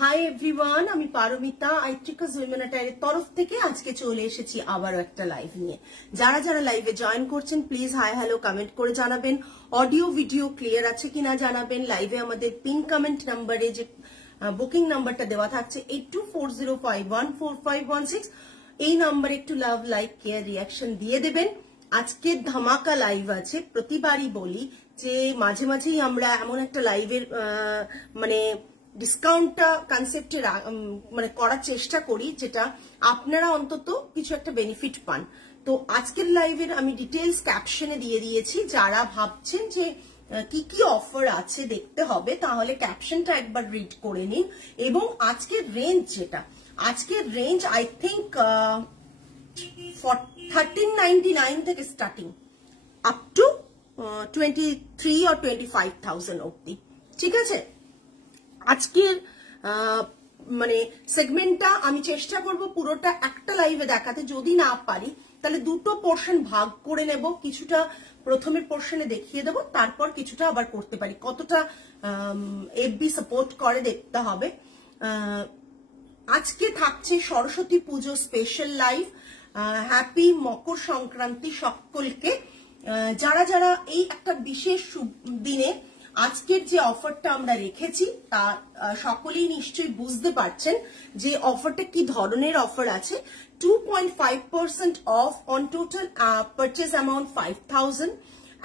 Hi everyone, আমি Paromita আইট্রিকাস women অ্যাটায়ারের তরফ থেকে আজকে চলে এসেছি আবারও একটা লাইভ নিয়ে। যারা যারা লাইভে জয়েন করছেন প্লিজ হাই হ্যালো কমেন্ট করে জানাবেন। অডিও ভিডিও ক্লিয়ার আছে কিনা জানাবেন। লাইভে আমাদের পিন কমেন্ট নাম্বারে যে বুকিং নাম্বারটা দেওয়া থাকছে 8240514516, এই নাম্বারে একটু লাভ, লাইক, কেয়ার, রিয়াকশন দিয়ে দেবেন। আজকে ধামাকা লাইভ আছে। প্রতিবারই বলি যে মাঝে মাঝেই আমরা এমন একটা লাইভের মানে ডিসকাউন্টটা কনসেপ্টে মানে করার চেষ্টা করি যেটা আপনারা অন্তত কিছু একটা বেনিফিট পান। তো আজকের লাইভের আমি ডিটেলস ক্যাপশনে দিয়ে দিয়েছি। যারা ভাবছেন যে কি কি অফার আছে দেখতে হবে, তাহলে ক্যাপশনটা একবার রিড করে নিন। এবং আজকের রেঞ্জ যেটা, আজকের রেঞ্জ আই থিঙ্ক 1399 থেকে স্টার্টিং আপ টু 23 or 25,000 অব্দি। ঠিক আছে, আজকের মানে সেগমেন্টটা আমি চেষ্টা করব পুরোটা একটা লাইভে দেখাতে। যদি না পারি তাহলে দুটো পোর্শন ভাগ করে নেব। কিছুটা প্রথমের পোর্শনে দেখিয়ে দেব, তারপর কিছুটা আবার করতে পারি। কতটা এফবি সাপোর্ট করে দেখতে হবে। আজকে থাকছে সরস্বতী পুজো special live. Happy Makar Sankranti সকলকে। যারা যারা এই একটা বিশেষ দিনে আজকের যে অফারটা আমরা রেখেছি তা সকলেই নিশ্চয়ই বুঝতে পারছেন যে অফারটা কি ধরনের অফার আছে। 2.5% of on total purchase amount 5,000।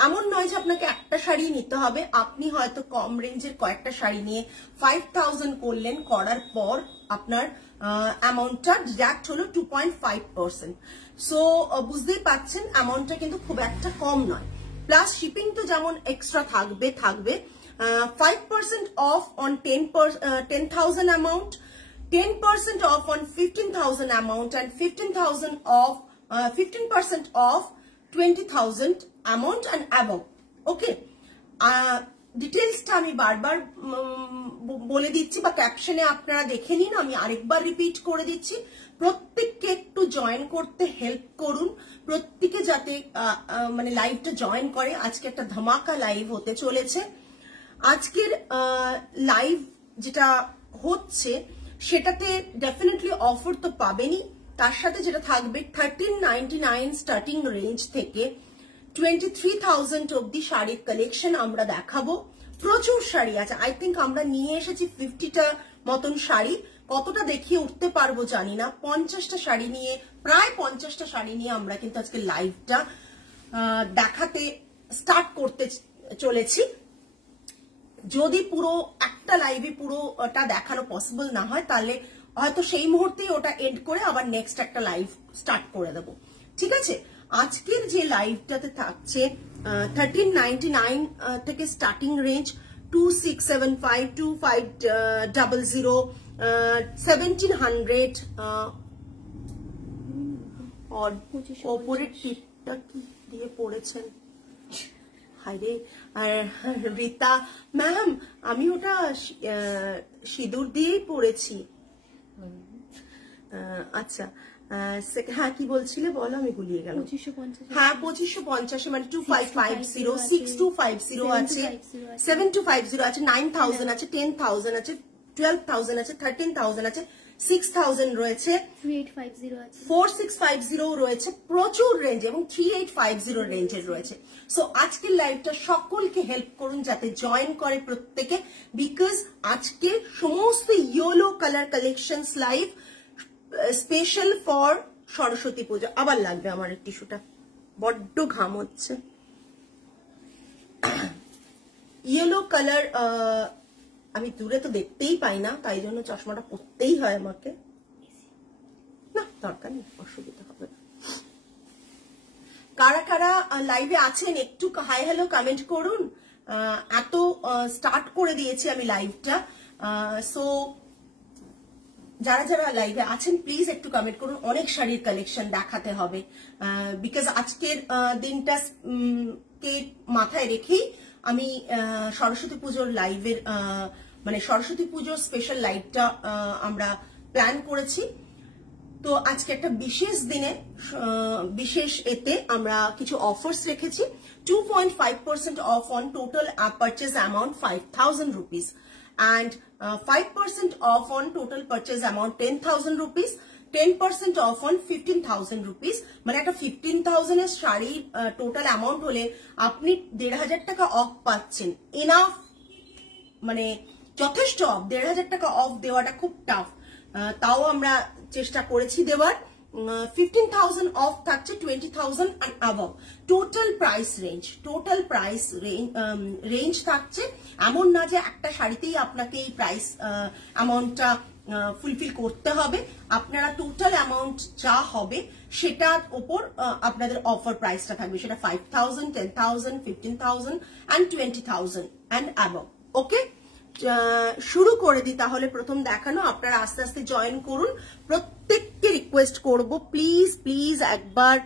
এমন নয় যে আপনাকে একটা শাড়ি নিতে হবে। আপনি হয়তো কম রেঞ্জের কয়েকটা শাড়ি নিয়ে 5,000 করলেন, করার পর আপনার অ্যামাউন্টটা ডিডাক্ট হলো 2.5%। সো বুঝতেই পাচ্ছেন অ্যামাউন্টটা কিন্তু খুব একটা কম নয়। প্লাস শিপিং তো যেমন এক্সট্রা থাকবে। 5% off on 10,000 amount, 10% off on 15,000 amount and 15% off 20,000 amount and above. Okay, ডিটেলসটা আমি বারবার বলে দিচ্ছি বা ক্যাপশনে আপনারা দেখে নিন। আমি আরেকবার রিপিট করে দিচ্ছি। প্রত্যেককে একটু জয়েন করতে হেল্প করুন, প্রত্যেকে যাতে মানে লাইভটা জয়েন করে। আজকে একটা ধামাকা লাইভ হতে চলেছে। আজকের লাইভ যেটা হচ্ছে সেটাতে ডেফিনেটলি অফার তো পাবেনই, তার সাথে যেটা থাকবে 1399 স্টার্টিং রেঞ্জ থেকে 23,000 অব্দি শাড়ির কালেকশন আমরা দেখাবো। প্রচুর শাড়ি আছে। আই থিঙ্ক আমরা নিয়ে এসেছি 50টা মতন শাড়ি। কতটা দেখিয়ে উঠতে পারবো জানি না। 50টা শাড়ি নিয়ে, প্রায় 50টা শাড়ি নিয়ে আমরা কিন্তু আজকে লাইভটা দেখাতে স্টার্ট করতে চলেছি। যদি পুরো একটা লাইভে পুরোটা দেখানো পসিবল না হয় তাহলে হয়তো সেই মুহূর্তেই ওটা এন্ড করে আবার নেক্সট একটা লাইভ স্টার্ট করে দেবো। ঠিক আছে, আজকের যে লাইভটাতে থাকছে 1399 থেকে স্টার্টিং রেঞ্জ 2675, 2500, 1700 ওপরের টিপটা কি দিয়ে পড়েছেন হাইরে। আর রীতা ম্যাম, আমি ওটা সিঁদুর দিয়েই পড়েছি। আচ্ছা, হ্যাঁ কি বলছিলে বলো, আমি গুলিয়ে গেলাম। হ্যাঁ 2550 মানে 2550, 6250 আছে, 7250 আছে, 9000 আছে, 10,000 আছে, 12,000 আছে, 13,000 আছে, 6,000 রয়েছে, 4650 রয়েছে। প্রচুর রেঞ্জ এবং 3850 রেঞ্জের রয়েছে। সো আজকের লাইভটা সকলকে হেল্প করুন যাতে জয়েন করে প্রত্যেকে, বিকজ আজকে সমস্ত yellow colour collections live special for Saraswati পুজো। আবার লাগবে আমার টিস্যুটা, বড্ড ঘাম হচ্ছে। ইয়েলো কালার আমি দূরে তো দেখতেই পাই না, তাই জন্য চশমাটা পরতেই হয় আমাকে। না দরকার নেই, অসুবিধা হবে না। কারা কারা লাইভে আছেন একটু হাই হ্যালো কমেন্ট করুন। এত স্টার্ট করে দিয়েছি আমি লাইভটা। সো যারা যারা লাইভে আছেন প্লিজ একটু কমেন্ট করুন। অনেক শাড়ির কালেকশন দেখাতে হবে, বিকজ আজকের দিনটা কে মাথায় রেখেই আমি সরস্বতী পুজোর লাইভের মানে সরস্বতী পুজোর স্পেশাল লাইভটা আমরা প্ল্যান করেছি। তো আজকে একটা বিশেষ দিনে বিশেষ এতে আমরা কিছু অফার্স রেখেছি। 2.5% of on total purchase amount 5,000 rupees and 5% off on total purchase amount 10,000 rupees, 10% off on 15,000 rupees, মানে একটা 15,000 এর শাড়ি টোটাল অ্যামাউন্ট হলে আপনি 1,500 টাকা অফ পাচ্ছেন। এনাফ, মানে যথেষ্ট অফ। 1,500 টাকা অফ দেওয়াটা খুব টাফ, তাও আমরা চেষ্টা করেছি দেওয়ার। 15,000 অফ থাকছে 20,000 and above। Total price range থাকছে, এমন না যে একটা শাড়িতেই আপনাকে এই প্রাইস অ্যামাউন্টটা ফুলফিল করতে হবে। আপনারা টোটাল অ্যামাউন্ট যা হবে সেটার ওপর আপনাদের অফার প্রাইসটা থাকবে, সেটা 5,000, 10,000, 15,000 and 20,000 and above। ওকে, শুরু করে দিই তাহলে প্রথম দেখানো। আপনারা আস্তে আস্তে জয়েন করুন। প্রত্যেককে রিকোয়েস্ট করব, প্লিজ প্লিজ একবার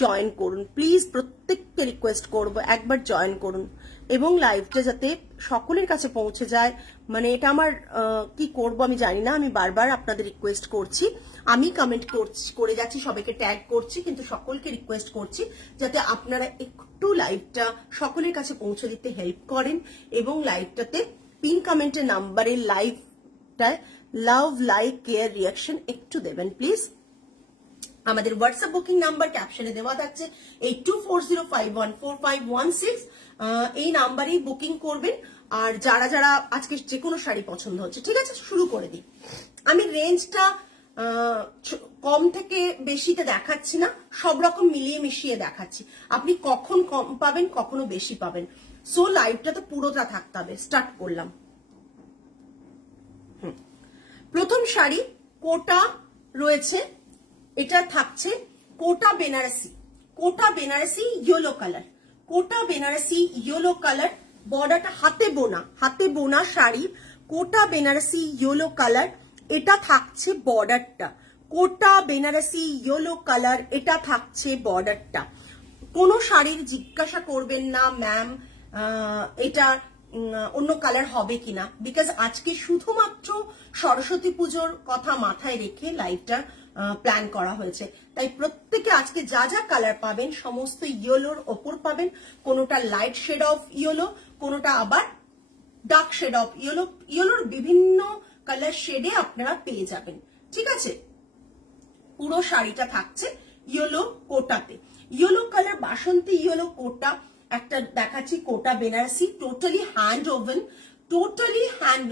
জয়েন করুন, প্লিজ প্রত্যেককে রিকোয়েস্ট করব একবার জয়েন করুন, এবং লাইভটা যাতে সকলের কাছে পৌঁছে যায়। মানে এটা আমার কি করব আমি জানি না, আমি বারবার আপনাদের রিকোয়েস্ট করছি, আমি কমেন্ট করে যাচ্ছি, সবাইকে ট্যাগ করছি, কিন্তু সকলকে রিকোয়েস্ট করছি যাতে আপনারা একটু লাইভটা সকলের কাছে পৌঁছে দিতে হেল্প করেন, এবং লাইভটাতে পিন কমেন্টের নাম্বারে লাইভটায় লাভ, লাইক, কেয়ার, রিয়াকশন একটু দেবেন প্লিজ। আমাদের হোয়াটসঅ্যাপ বুকিং নাম্বার ক্যাপশনে দেওয়া থাকছে 8240514516, এই নাম্বারেই বুকিং করবেন। আর যারা যারা আজকে যে কোনো শাড়ি পছন্দ হচ্ছে, ঠিক আছে, শুরু করে দিই। আমি রেঞ্জটা কম থেকে বেশিতে দেখাচ্ছি না, সব রকম মিলিয়ে মিশিয়ে দেখাচ্ছি। আপনি কখন কম পাবেন, কখনো বেশি পাবেন। সো লাইভটা তো পুরোটা থাকতে হবে। স্টার্ট করলাম। প্রথম শাড়ি কোটা রয়েছে, এটা থাকছে কোটা বেনারসি, কোটা বেনারসি ইয়েলো কালার, কোটা বেনারসি ইয়েলো কালার, বর্ডারটা হাতে বোনা শাড়ি, কোটা বেনারসি ইয়েলো কালার, এটা থাকছে বর্ডারটা, কোটা বেনারসি ইয়েলো কালার, এটা থাকছে বর্ডারটা। কোনো শাড়ির জিজ্ঞাসা করবেন না ম্যাম এটা অন্য কালার হবে কিনা, বিকজ আজকে শুধুমাত্র সরস্বতী পুজোর কথা মাথায় রেখে লাইভটা প্ল্যান করা হয়েছে। তাই প্রত্যেকে আজকে যা যা কালার পাবেন সমস্ত ইয়েলোর ওপর পাবেন, কোনোটা লাইট শেড অফ ইয়েলো, কোনোটা আবার ডার্ক শেড অফ ইয়েলো, ইয়েলোর বিভিন্ন কালার শেডে আপনারা পেয়ে যাবেন, ঠিক আছে। পুরো শাড়িটা থাকছে ইয়েলো কোটাতে, ইয়েলো কালার বাসন্তী ইয়েলো কোটা। একটা দেখাচ্ছি Kota Banarasi, totally hand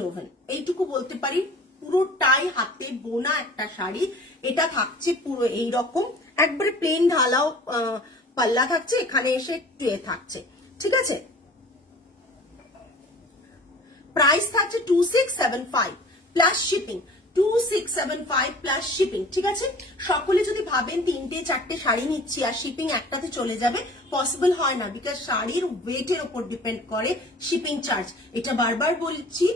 woven, এইটুকু বলতে পারি। পুরোটাই হাতে বোনা একটা শাড়ি, এটা থাকছে পুরো এইরকম একবারে প্লেন ঢালাও পাল্লা থাকছে, এখানে এসে ট্রে থাকছে, ঠিক আছে। প্রাইস থাকছে 2675 প্লাস শিপিং, 2675 প্লাস শিপিং, ঠিক আছে। সকলে যদি ভাবেন 3টে 4টে শাড়ি নিচ্ছি আর শিপিং একটাতে চলে যাবে, পসিবল হয় না, বিকজ শাড়ির ওয়েটের উপর ডিপেন্ড করে শিপিং চার্জ। এটা বারবার বলছি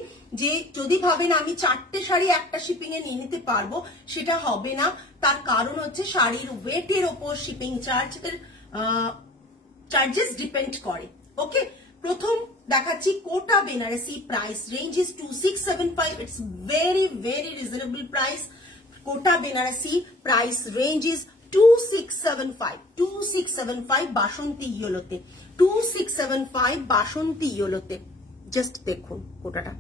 যে যদি ভাবেন আমি 4টে শাড়ি একটা শিপিং এ নিয়ে নিতে পারবো, সেটা হবে না। তার কারণ হচ্ছে শাড়ির ওয়েটের উপর শিপিং চার্জেস ডিপেন্ড করে। ওকে, প্রথম দেখাচ্ছি Kota Banarasi, price range is 2675, it's very very reasonable price. Kota Banarasi price range is 2675 বাসন্তী ইয়েলোতে, 2675 বাসন্তী ইয়েলোতে। জাস্ট দেখুন কোটাটা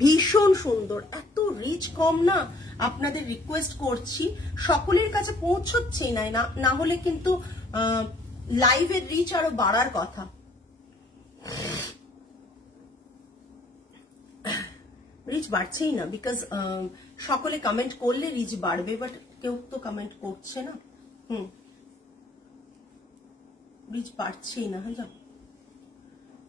ভীষণ সুন্দর, এত রিচ কম না, আপনাদের রিকোয়েস্ট করছি সকলের কাছে পৌঁছচ্ছেই না হলে কিন্তু লাইভের রিচ আরো বাড়ার কথা। রিচ বাড়ছেই না, বিকজ সকলে কমেন্ট করলে রিচ বাড়বে, বাট কেউ তো কমেন্ট করছে না। রিচ বাড়ছেই না। হয়ে যাও,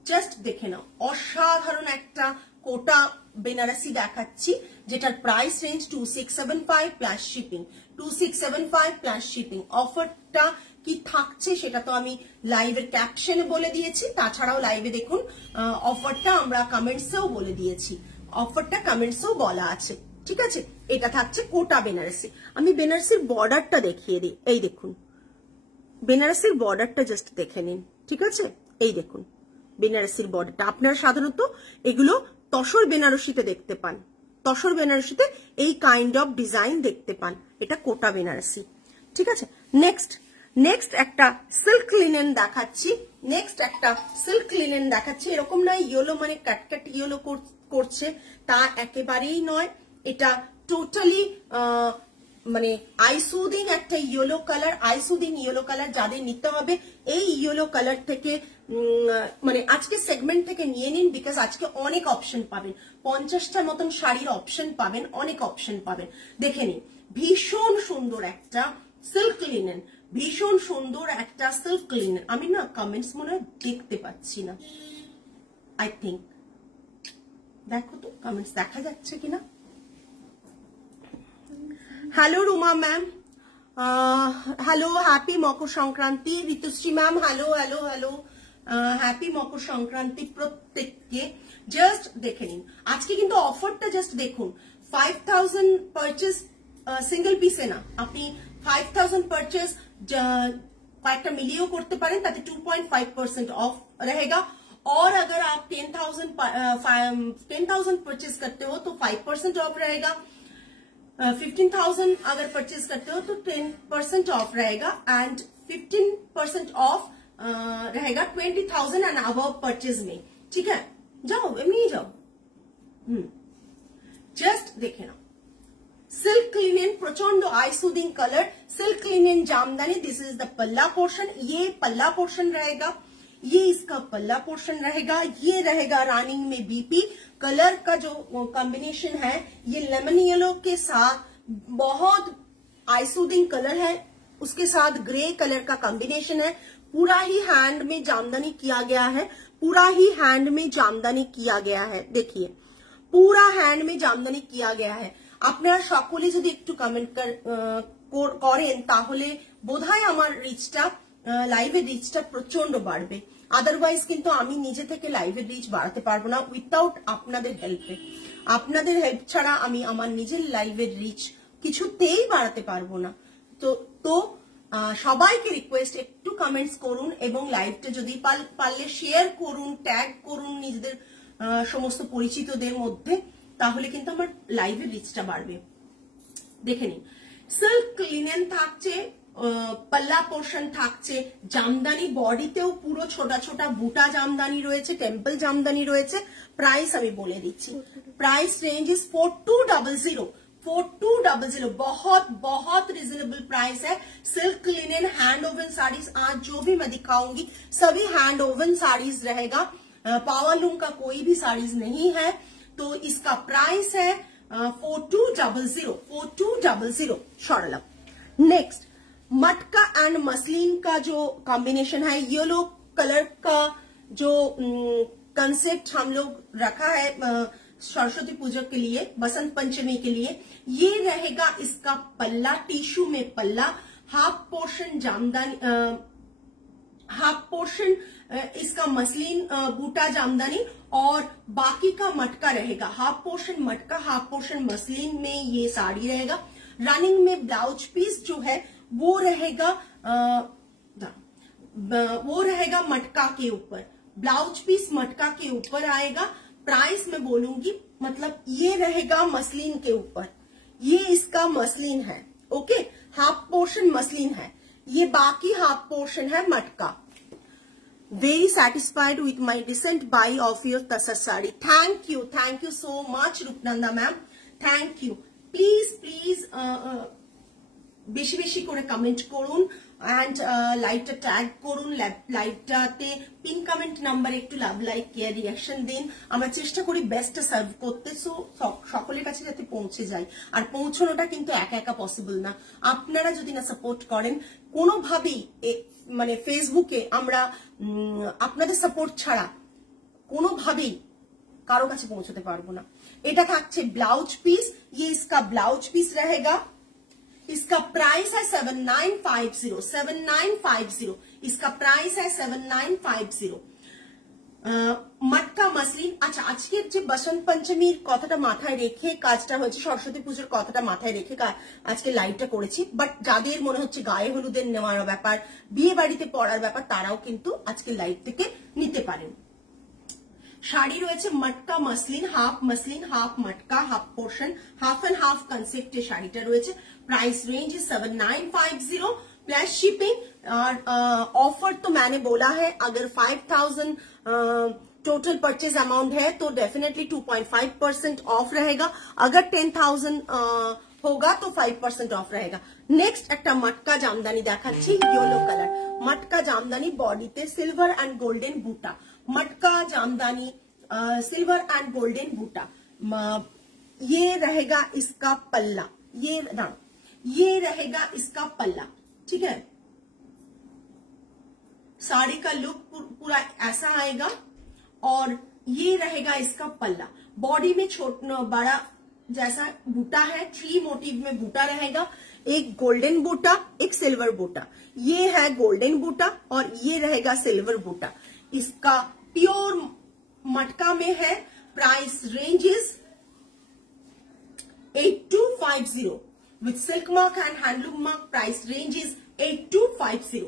জাস্ট দেখে নাও, অসাধারণ একটা কোটা বেনারসি দেখাচ্ছি, যেটার price range 2675 plus shipping, 2675 plus shipping. অফারটা কি থাকছে সেটা তো আমি লাইভের ক্যাপশনে বলে দিয়েছি, তাছাড়াও লাইভে দেখুন অফারটা আমরা কমেন্টসেও বলে দিয়েছি, অফারটা কমেন্টসেও বলা আছে, ঠিক আছে। এটা থাকছে কোটা বেনারসি। আমি বেনারসির বর্ডারটা দেখিয়ে দিই, এই দেখুন বেনারসির বর্ডারটা জাস্ট দেখে নিন, ঠিক আছে। এই দেখুন বেনারসির বর্ডারটা, আপনারা সাধারণত এগুলো তসর বেনারসিতে দেখতে পান, তসর বেনারসিতে এই কাইন্ড অফ ডিজাইন দেখতে পান, এটা কোটা বেনারসি, ঠিক আছে। নেক্সট একটা সিল্ক লিনেন দেখাচ্ছি, এরকম না ইয়েলো মানে কাটকাট ইয়েলো করছে তা একেবারেই নয়। এটা টোটালি মানে আই সুদিং একটা yellow colour, I soothing yellow colour যাদের নিতে হবে এই ইয়েলো কালার থেকে মানে আজকে সেগমেন্ট থেকে নিয়ে নিন, বিকজ আজকে অনেক অপশন পাবেন, 50টার মতন শাড়ির অপশন পাবেন, অনেক অপশন পাবেন। দেখে নিন, ভীষণ সুন্দর একটা সিল্ক লিনেন, ভীষণ সুন্দর একটা সিল্ক লিনেন। আমি না কমেন্টস মনে হয় দেখতে পাচ্ছি না, আই থিঙ্ক, দেখো তো কমেন্টস দেখা যাচ্ছে কিনা। Hello Ruma ma'am, hello, happy Makar Sankranti. Ritushree ma'am, hello hello hello, happy Makar Sankranti প্রত্যেককে। জাস্ট দেখে নিন আজকে কিন্তু অফারটা, জাস্ট দেখুন, 5000 পারচেজ সিঙ্গেল পিসে না, আপনি 5000 পারচেজ কয়েকটা মিলিয়েও করতে পারেন, তাতে 2.5% ऑफ रहेगा। और अगर आप 10,000 परचेज करते हो तो 5% ऑफ रहेगा। 15,000 अगर परचेज करते हो तो 10% ऑफ रहेगा एंड 15% ऑफ रहेगा 20,000 एंड अबव परचेज में। ठीक है, जाओ एमनी जाओ। जस्ट देखे ना, सिल्क लिनेन प्रचंड eye soothing colour, silk linen Jamdani. This is the palla portion, ये पल्ला पोर्शन रहेगा, ये इसका पल्ला पोर्शन रहेगा। ये रहेगा रनिंग में बीपी कलर का जो कॉम्बिनेशन है, ये लेमन येलो के साथ बहुत आई सूदिंग कलर है, उसके साथ ग्रे कलर का कॉम्बिनेशन है। पूरा ही हैंड में जामदानी किया गया है, पूरा ही हैंड में जामदानी किया गया है। देखिए पूरा हैंड में जामदानी किया गया है। আপনারা সকলে যদি একটু কমেন্ট করেন তাহলে বোধহয় আমার রিচটা, লাইভের রিচটা প্রচন্ড বাড়বে। আদারওয়াইজ কিন্তু আমি নিজে থেকে লাইভের রিচ বাড়াতে পারবো না উইথাউট আপনাদের হেল্পে। আপনাদের হেল্প ছাড়া আমি আমার নিজের লাইভের রিচ কিছুতেই বাড়াতে পারবো না। তো সবাইকে রিকোয়েস্ট একটু কমেন্টস করুন এবং লাইভটা যদি পারলে শেয়ার করুন, ট্যাগ করুন নিজেদের সমস্ত পরিচিতদের মধ্যে, তাহলে কিন্তু আমার লাইভের রিচটা বাড়বে। দেখে নিন, সিল্ক লিনেন থাকছে, पल्ला पोर्शन থাকছে, জামদানি বডিতেও পুরো ছোটা ছোটা বুটা জামদানি রয়েছে, টেম্পল জামদানি রয়েছে। প্রাইস আমি বলে দিচ্ছি, प्राइस रेंज इज 4200, 4200, बहुत बहुत रिजनेबल प्राइस है। Silk linen hand oven saris, आज जो भी मैं दिखाऊंगी सभी हैंड ओवन साड़ीज रहेगा, पावरलूम का कोई भी साड़ीज नहीं है। तो इसका प्राइस है 4200, 4200 शॉर्टलम। नेक्स्ट मटका एंड मसलिन का जो कॉम्बिनेशन है, येलो कलर का जो कंसेप्ट हम लोग रखा है सरस्वती पूजा के लिए, बसंत पंचमी के लिए, ये रहेगा इसका पल्ला, टिश्यू में पल्ला, half portion jamdani, half portion इसका मसलिन बूटा जामदानी और बाकी का मटका रहेगा। हाफ पोर्शन मटका, हाफ पोर्शन मसलिन में ये साड़ी रहेगा। रनिंग में ब्लाउज पीस जो है वो रहेगा मटका के ऊपर, ब्लाउज पीस मटका के ऊपर आएगा। प्राइस में बोलूंगी, मतलब ये रहेगा मसलिन के ऊपर, ये इसका मसलिन है। ओके, हाफ पोर्शन मसलिन है, ये बाकी हाफ पोर्शन है मटका। Very satisfied with my recent buy of your Tasar sari. Thank you so much Rupnanda ma'am, thank you. Please বেশি বেশি করে কমেন্ট করুন এন্ড লাইভটা ট্যাগ করুন, লাইভটাতে পিন কমেন্ট নাম্বারে একটু লাভ, লাইক, কেয়ার, রিঅ্যাকশন দিন। আমরা চেষ্টা করি বেস্টটা সার্ভ করতে, সো সকলের কাছে যাতে পৌঁছে যায়। আর পৌঁছানোটা কিন্তু একা একা পসিবল না, আপনারা যদি না সাপোর্ট করেন কোনোভাবেই, মানে ফেসবুকে আমরা আপনাদের সাপোর্ট ছাড়া কোনোভাবেই কারো কাছে পৌঁছতে পারবো না। এটা থাকছে ব্লাউজ পিস, ये इसका ब्लाउज पीस रहेगा। इसका प्राइस है 7950, 7950, इसका प्राइस है 7950। मटका मसलिन। अच्छा, আজকের যে বসন্ত পঞ্চমীর কথাটা মাথায় রেখে কাজটা হয়েছে, সরস্বতী পূজার কথাটা মাথায় রেখে আজকে লাইভটা করেছি, বাট যাদের মনে হচ্ছে গায়ে হলুদের নেওয়ার ব্যাপার, বিয়ে বাড়িতে পড়ার ব্যাপার, তারাও কিন্তু আজকে লাইভ থেকে নিতে পারেন। শাড়ি রয়েছে matka muslin, half matka, half portion, half and half কনসেপ্টে শাড়িটা রয়েছে। Price range is 7950 plus shipping. और ऑफर तो मैंने बोला है, अगर 5000 टोटल परचेज अमाउंट है तो डेफिनेटली 2.5% ऑफ रहेगा, अगर 10,000 होगा तो 5% ऑफ रहेगा। नेक्स्ट एक मटका जामदानी देखाচ্ছি येलो कलर, मटका जामदानी बॉडीते सिल्वर एंड गोल्डन बूटा, मटका जामदानी सिल्वर एंड गोल्डन बूटा। ये रहेगा इसका पल्ला, ये रहेगा इसका पल्ला, ठीक है। साड़ी का लुक पूरा ऐसा आएगा और ये रहेगा इसका पल्ला। बॉडी में छोटा बड़ा जैसा बूटा है, ट्री मोटिव में बूटा रहेगा, एक गोल्डन बूटा एक सिल्वर बूटा, ये है गोल्डन बूटा और ये रहेगा सिल्वर बूटा। इसका प्योर मटका में है। Price range is 8250 with silk mark and handloom mark. Price range is 8250।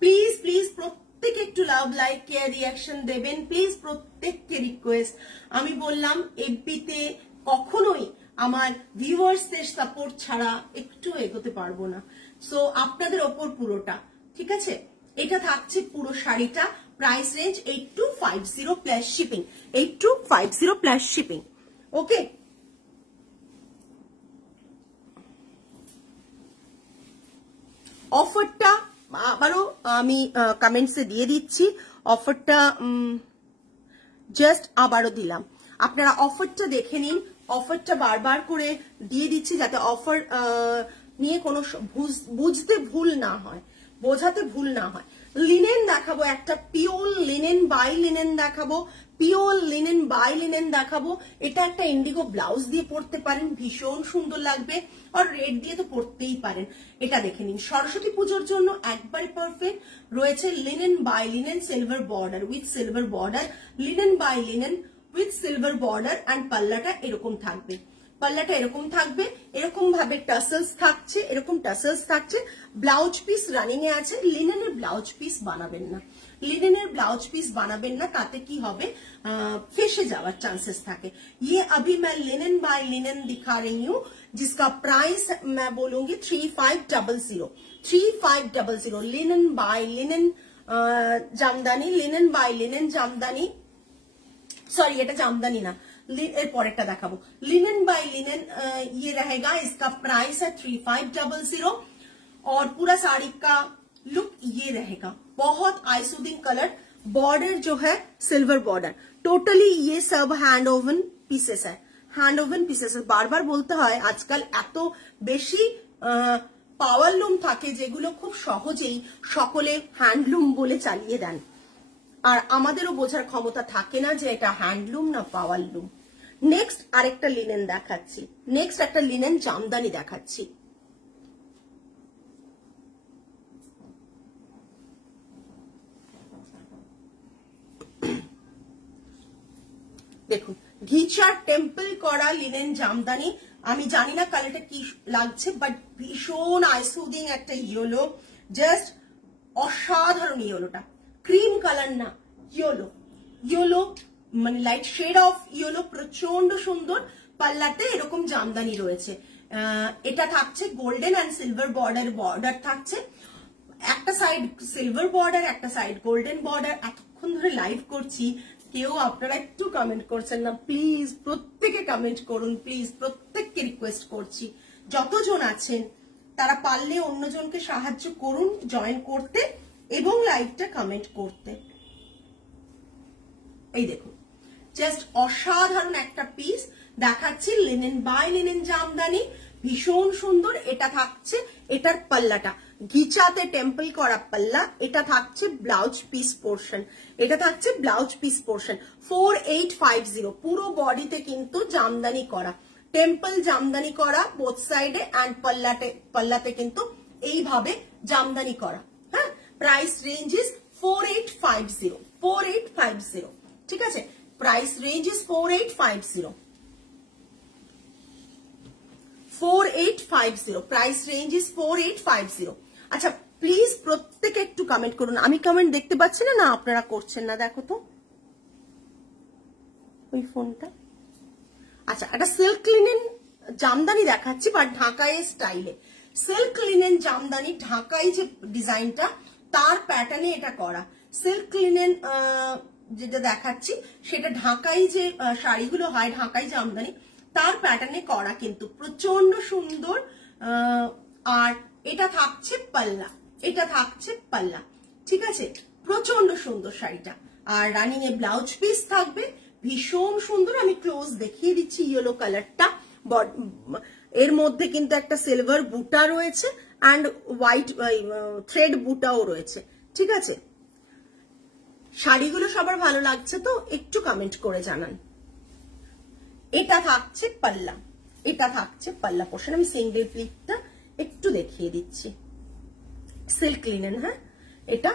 Please please প্রত্যেক একটু লাভ লাইক কেয়ার রিঅ্যাকশন দেবেন প্লিজ, প্রত্যেককে রিকোয়েস্ট। আমি বললাম এফবিতে কখনোই আমার ভিউয়ার্সদের সাপোর্ট ছাড়া একটু এগোতে পারবো না, সো আপনাদের ওপর পুরোটা, ঠিক আছে। এটা থাকছে পুরো শাড়িটা, price range 8250 plus shipping, 8250 plus shipping, okay. অফারটা আবারও আমি কমেন্টসে দিয়ে দিচ্ছি, অফারটা জাস্ট আবারও দিলাম, আপনারা অফারটা দেখে নিন। অফারটা বারবার করে দিয়ে দিচ্ছি যাতে অফার নিয়ে কোনো বুঝতে ভুল না হয়, বোঝাতে ভুল না হয়। লিনেন দেখাবো, একটা পিওর লিনেন বাই লিনেন দেখাবো, পিওর লিনেন বাই লিনেন দেখাবো। এটা একটা ইন্ডিগো ব্লাউজ দিয়ে পরতে পারেন, ভীষণ সুন্দর লাগবে, আর রেড দিয়ে তো পরতেই পারেন। এটা দেখে নিন, সরস্বতী পুজোর জন্য একবারে পারফেক্ট রয়েছে। Linen by linen silver border with silver border, linen by linen with silver border and পাল্লাটা এরকম থাকবে, পাল্লাটা এরকম থাকবে, এরকম ভাবে টাসেলস থাকছে, এরকম টাসেলস থাকছে। ব্লাউজ পিস রানিং এ আছে। লিনেনের ব্লাউজ পিস বানাবেন না, লিনেনের ব্লাউজ পিস বানাবেন না, তাতে কি হবে ফেসে যাওয়ার চান্সেস থাকে। ये अभी मैं लिनन बाय लिनन दिखा रही हूँ जिसका प्राइस मैं बोलूंगी 3500 linen by linen Jamdani, linen by linen Jamdani, sorry এটা জামদানি না, এর পরেরটা দেখাবো। लिनन बाय लिनन ये रहेगा, इसका प्राइस है 3500 और पूरा साड़ी का लुक ये रहेगा, बहुत आई सूदिंग कलर। बॉर्डर जो है सिल्वर बॉर्डर, टोटली ये सब हैंड ओवन पीसेस है, हैंड ओवन पीसेस है। बार बार बोलते हैं आजकल এত বেশি পাওয়ার লুম থাকে যেগুলো খুব সহজেই সকলে হ্যান্ডলুম বলে চালিয়ে দেন, আর আমাদেরও বোঝার ক্ষমতা থাকে না যে এটা হ্যান্ডলুম না পাওয়ার লুম। নেক্সট আরেকটা লিনেন দেখাচ্ছি, নেক্সট একটা লিনেন জামদানি দেখাচ্ছি। দেখুন ঘিচার টেম্পল করা লিনেন জামদানি, আমি জানি না কালারটা কি লাগছে বাট ভীষণ আইসুদিং একটা ইয়েলো, জাস্ট অসাধারণ ইয়েলোটা, ক্রিম কালার না ইয়েলো, ইয়েলো মানে লাইট শেড অফ ইয়েলো, প্রচন্ড সুন্দর। পাল্লাতে এরকম জামদানি রয়েছে, এটা থাকছে গোল্ডেন অ্যান্ড সিলভার বর্ডার থাকছে, একটা সাইড সিলভার বর্ডার একটা সাইড গোল্ডেন বর্ডার। এতক্ষণ ধরে লাইভ করছি, কেউ আপনারা একটু কমেন্ট করছেন না, প্লিজ প্রত্যেকে কমেন্ট করুন, প্লিজ প্রত্যেককে রিকোয়েস্ট করছি, যতজন আছেন তারা পারলে অন্যজনকে সাহায্য করুন জয়েন করতে এবং লাইভটা কমেন্ট করতে। এই দেখুন জাস্ট অসাধারণ একটা পিস দেখাচ্ছি, লিনেন বাই লিনেন জামদানি, ভীষণ সুন্দর। এটা থাকছে, এটার পাল্লাটা ঘিচাতে টেম্পল করা পাল্লা, এটা থাকছে ব্লাউজ পিস পোর্শন, এটা থাকছে ব্লাউজ পিস পোর্শন। 4850 পুরো বডিতে কিন্তু জামদানি করা, টেম্পল জামদানি করা বোথ সাইডে অ্যান্ড পাল্লাতে কিন্তু এইভাবে জামদানি করা। হ্যাঁ, প্রাইস রেঞ্জ ইজ 4850, ঠিক আছে। Price range is 4850, price range is 4850। আচ্ছা প্লিজ প্রত্যেকে একটু কমেন্ট করুন, আমি কমেন্ট দেখতে পাচ্ছি না, আপনারা করছেন না, দেখো তো ওই ফোনটা। আচ্ছা একটা সিল্ক লিনেন জামদানি দেখাচ্ছি বাট ঢাকাই স্টাইলে, সিল্ক লিনেন জামদানি ঢাকাই যে ডিজাইনটা তার প্যাটার্নে এটা করা, সিল্ক লিনেন যেটা দেখাচ্ছি সেটা ঢাকাই যে শাড়িগুলো হয়, ঢাকাই জামদানি তার প্যাটার্নে করা, কিন্তু প্রচন্ড সুন্দর। আর এটা থাকছে পাল্লা, এটা থাকছে পাল্লা, ঠিক আছে, প্রচন্ড সুন্দর শাড়িটা। আর রানিং এ ব্লাউজ পিস থাকবে, ভীষণ সুন্দর। আমি ক্লোজ দেখিয়ে দিচ্ছি ইয়েলো কালারটা। এর মধ্যে কিন্তু একটা সিলভার বুটা রয়েছে অ্যান্ড হোয়াইট থ্রেড বুটাও রয়েছে, ঠিক আছে। শাড়িগুলো সবার ভালো লাগছে তো একটু কমেন্ট করে জানান। এটা থাকছে পাল্লা, এটা থাকছে পাল্লা পোর্শন। আমি সিঙ্গেল প্লিটটা একটু দেখিয়ে দিচ্ছি। সিল্ক লিনেন, হ্যাঁ এটা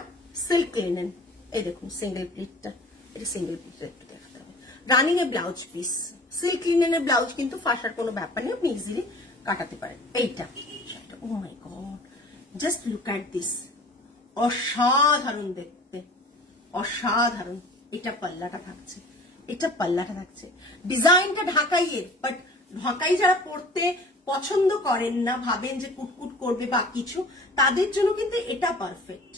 সিল্ক লিনেন। এই দেখুন সিঙ্গেল প্লিটটা, এটা সিঙ্গেল প্লিটটা একটু দেখাতে হবে। রানিং এ ব্লাউজ পিস, সিল্ক লিনেনের ব্লাউজ কিন্তু ফাঁসার কোনো ব্যাপার নেই, আপনি ইজিলি কাটাতে পারেন। এইটা, oh my god, just look at this, অসাধারণ দেখতে, অসাধারণ। এটা পাল্লাটা থাকছে, এটা পাল্লাটা থাকছে। ডিজাইনটা ঢাকাইয়ের, বাট ঢাকাই যারা পড়তে পছন্দ করেন না, ভাবেন যে কুটকুট করবে বা কিছু, তাদের জন্য কিন্তু এটা perfect.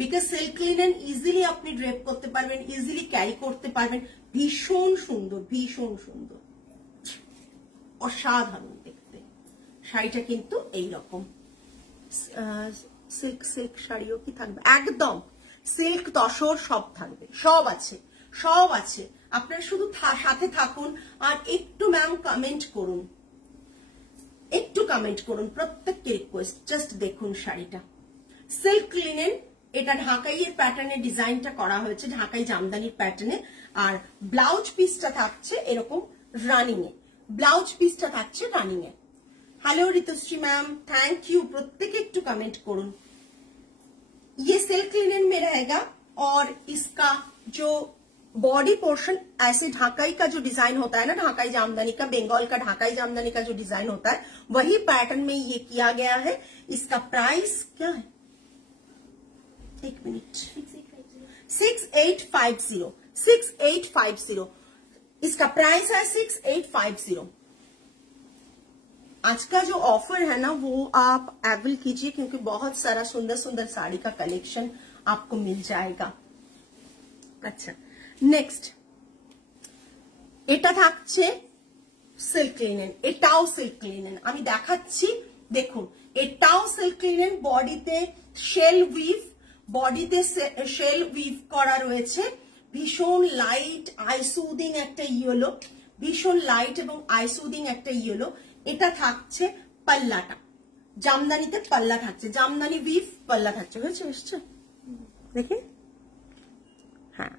Because silk linen easily আপনি ড্রেপ করতে পারবেন, ইজিলি ক্যারি করতে পারবেন। ভীষণ সুন্দর, ভীষণ সুন্দর, অসাধারণ দেখতে। শাড়িটা কিন্তু এইরকম সিল্ক, সিল্ক শাড়িও কি থাকবে, একদম সিল্ক তসর সব থাকবে, সব আছে, সব আছে। আপনারা শুধু সাথে থাকুন আর একটু ম্যাম কমেন্ট করুন, একটু কমেন্ট করুন, প্রত্যেককে রিকোয়েস্ট। জাস্ট দেখুন শাড়িটা, সিল্ক লিনেন, এটা ঢাকাইয়ের প্যাটার্নে ডিজাইনটা করা হয়েছে, ঢাকাই জামদানির প্যাটার্নে। আর ব্লাউজ পিসটা থাকছে এরকম রানিং এ, ব্লাউজ পিসটা থাকছে রানিং এ। Hello Ritushree ma'am, thank you. प्रत्येक एकटू कमेंट करूँ। ये सिल्क लिनेन में रहेगा और इसका जो बॉडी पोर्शन ऐसे ढाकाई का जो डिजाइन होता है ना, ढाकाई जामदानी का, बंगाल का ढाकाई जामदानी का जो डिजाइन होता है वही पैटर्न में ये किया गया है। इसका प्राइस क्या है, एक मिनट, 6850, 6850 इसका प्राइस है, 6850। आज का जो ऑफर है ना वो आप अवेल कीजिए, क्योंकि बहुत सारा सुंदर सुंदर साड़ी का कलेक्शन आपको मिल जाएगा। अच्छा, नेक्स्ट এটা থাকছে সিল্ক লিনেন, এটাও সিল্ক লিনেন। আমি দেখাচ্ছি, দেখুন এটাও সিল্ক লিনেন। বডিতে শেল উইভ, বডিতে শেল উইভ করা রয়েছে। ভীষণ লাইট আইসুদিং একটা ইয়েলো, ভীষণ লাইট এবং আইসুদিং একটা ইয়েলো। এটা থাকছে পাল্লাটা, জামদানিতে পাল্লা থাকছে, জামদানি উইভ পাল্লা থাকছে। হয়েছে, এসছে দেখে, হ্যাঁ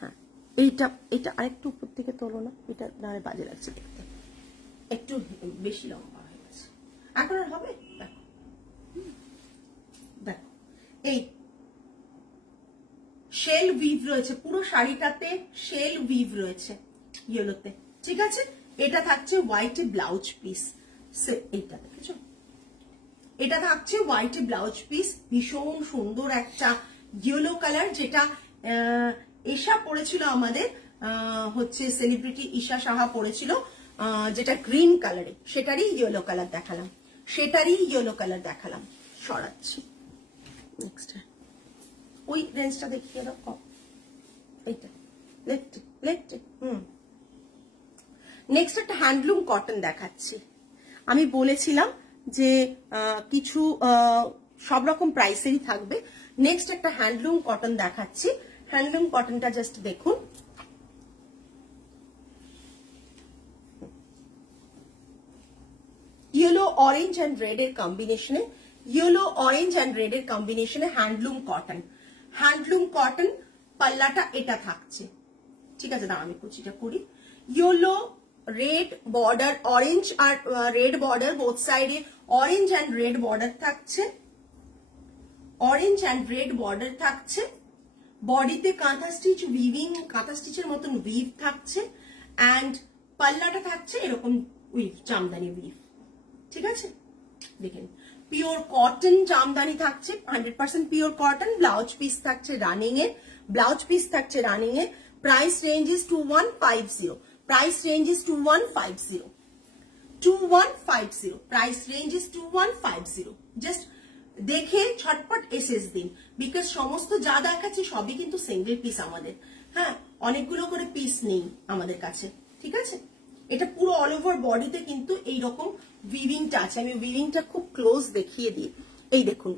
হ্যাঁ। এইটা এটা আরেকটু উপর থেকে তোলো না, এটা দাঁড়ে বাজে লাগছে দেখতে, একটু বেশি লম্বা হয়ে গেছে। এখন আর হবে, দেখো দেখো, এই শেল উইভ রয়েছে পুরো শাড়িটাতে, শেল উইভ রয়েছে ইয়েলোতে, ঠিক আছে। এটা থাকছে হোয়াইট ব্লাউজ পিস, এইটা দেখেছো, এটা থাকছে হোয়াইট ব্লাউজ পিস। ভীষণ সুন্দর একটা ইয়েলো কালার, যেটা ঈশা পড়েছিল আমাদের, হচ্ছে সেলিব্রিটি ঈশা সাহা পড়েছিল, যেটা গ্রিন কালারে, সেটারই ইয়েলো কালার দেখালাম, সেটারই ইয়েলো কালার দেখালাম। সরাচ্ছি, নেক্সট ওই রেঞ্জটা দেখিয়ে দাও, এইটা লেফট লেফট। নেক্সট একটা হ্যান্ডলুম কটন দেখাচ্ছি। আমি বলেছিলাম যে কিছু সব রকম প্রাইসেরই থাকবে। নেক্সট একটা হ্যান্ডলুম কটন দেখাচ্ছি। হ্যান্ডলুম কটনটা জাস্ট দেখুন, ইয়েলো অরেঞ্জ অ্যান্ড রেড এর কম্বিনেশনে, ইয়েলো অরেঞ্জ অ্যান্ড রেড এর কম্বিনেশনে হ্যান্ডলুম কটন। হ্যান্ডলুম কটন পাল্লাটা এটা থাকছে, ঠিক আছে। দাঁড়া আমি কুচিটা করি। ইয়েলো রেড বর্ডার, অরেঞ্জ আর রেড বর্ডার, বোথ সাইডে অরেঞ্জ অ্যান্ড রেড বর্ডার থাকছে, অরেঞ্জ অ্যান্ড রেড বর্ডার থাকছে। বডিতে কাঁথা স্টিচ উইভিং, কাঁথা স্টিচের মতন উইভ থাকছে, অ্যান্ড পাল্লাটা থাকছে এরকম উইভ, জামদানি উইভ, ঠিক আছে। দেখেন পিওর কটন জামদানি থাকছে, 100% পিওর কটন। ব্লাউজ পিস থাকছে রানিং এ, ব্লাউজ পিস থাকছে running A. Price range is 2150, price range is 2150, 2150, price range is 2150. Just দেখে ছটপট এসএস দিন, বিকজ সমস্ত যা দেখাচ্ছি সবই কিন্তু সিঙ্গেল পিস আমাদের। হ্যাঁ, অনেকগুলো করে পিস নেই আমাদের কাছে, ঠিক আছে। এটা পুরো অল ওভার বডিতে কিন্তু এইরকম উইভিংটা আছে। আমি উইভিংটা খুব ক্লোজ দেখিয়ে দিই। এই দেখুন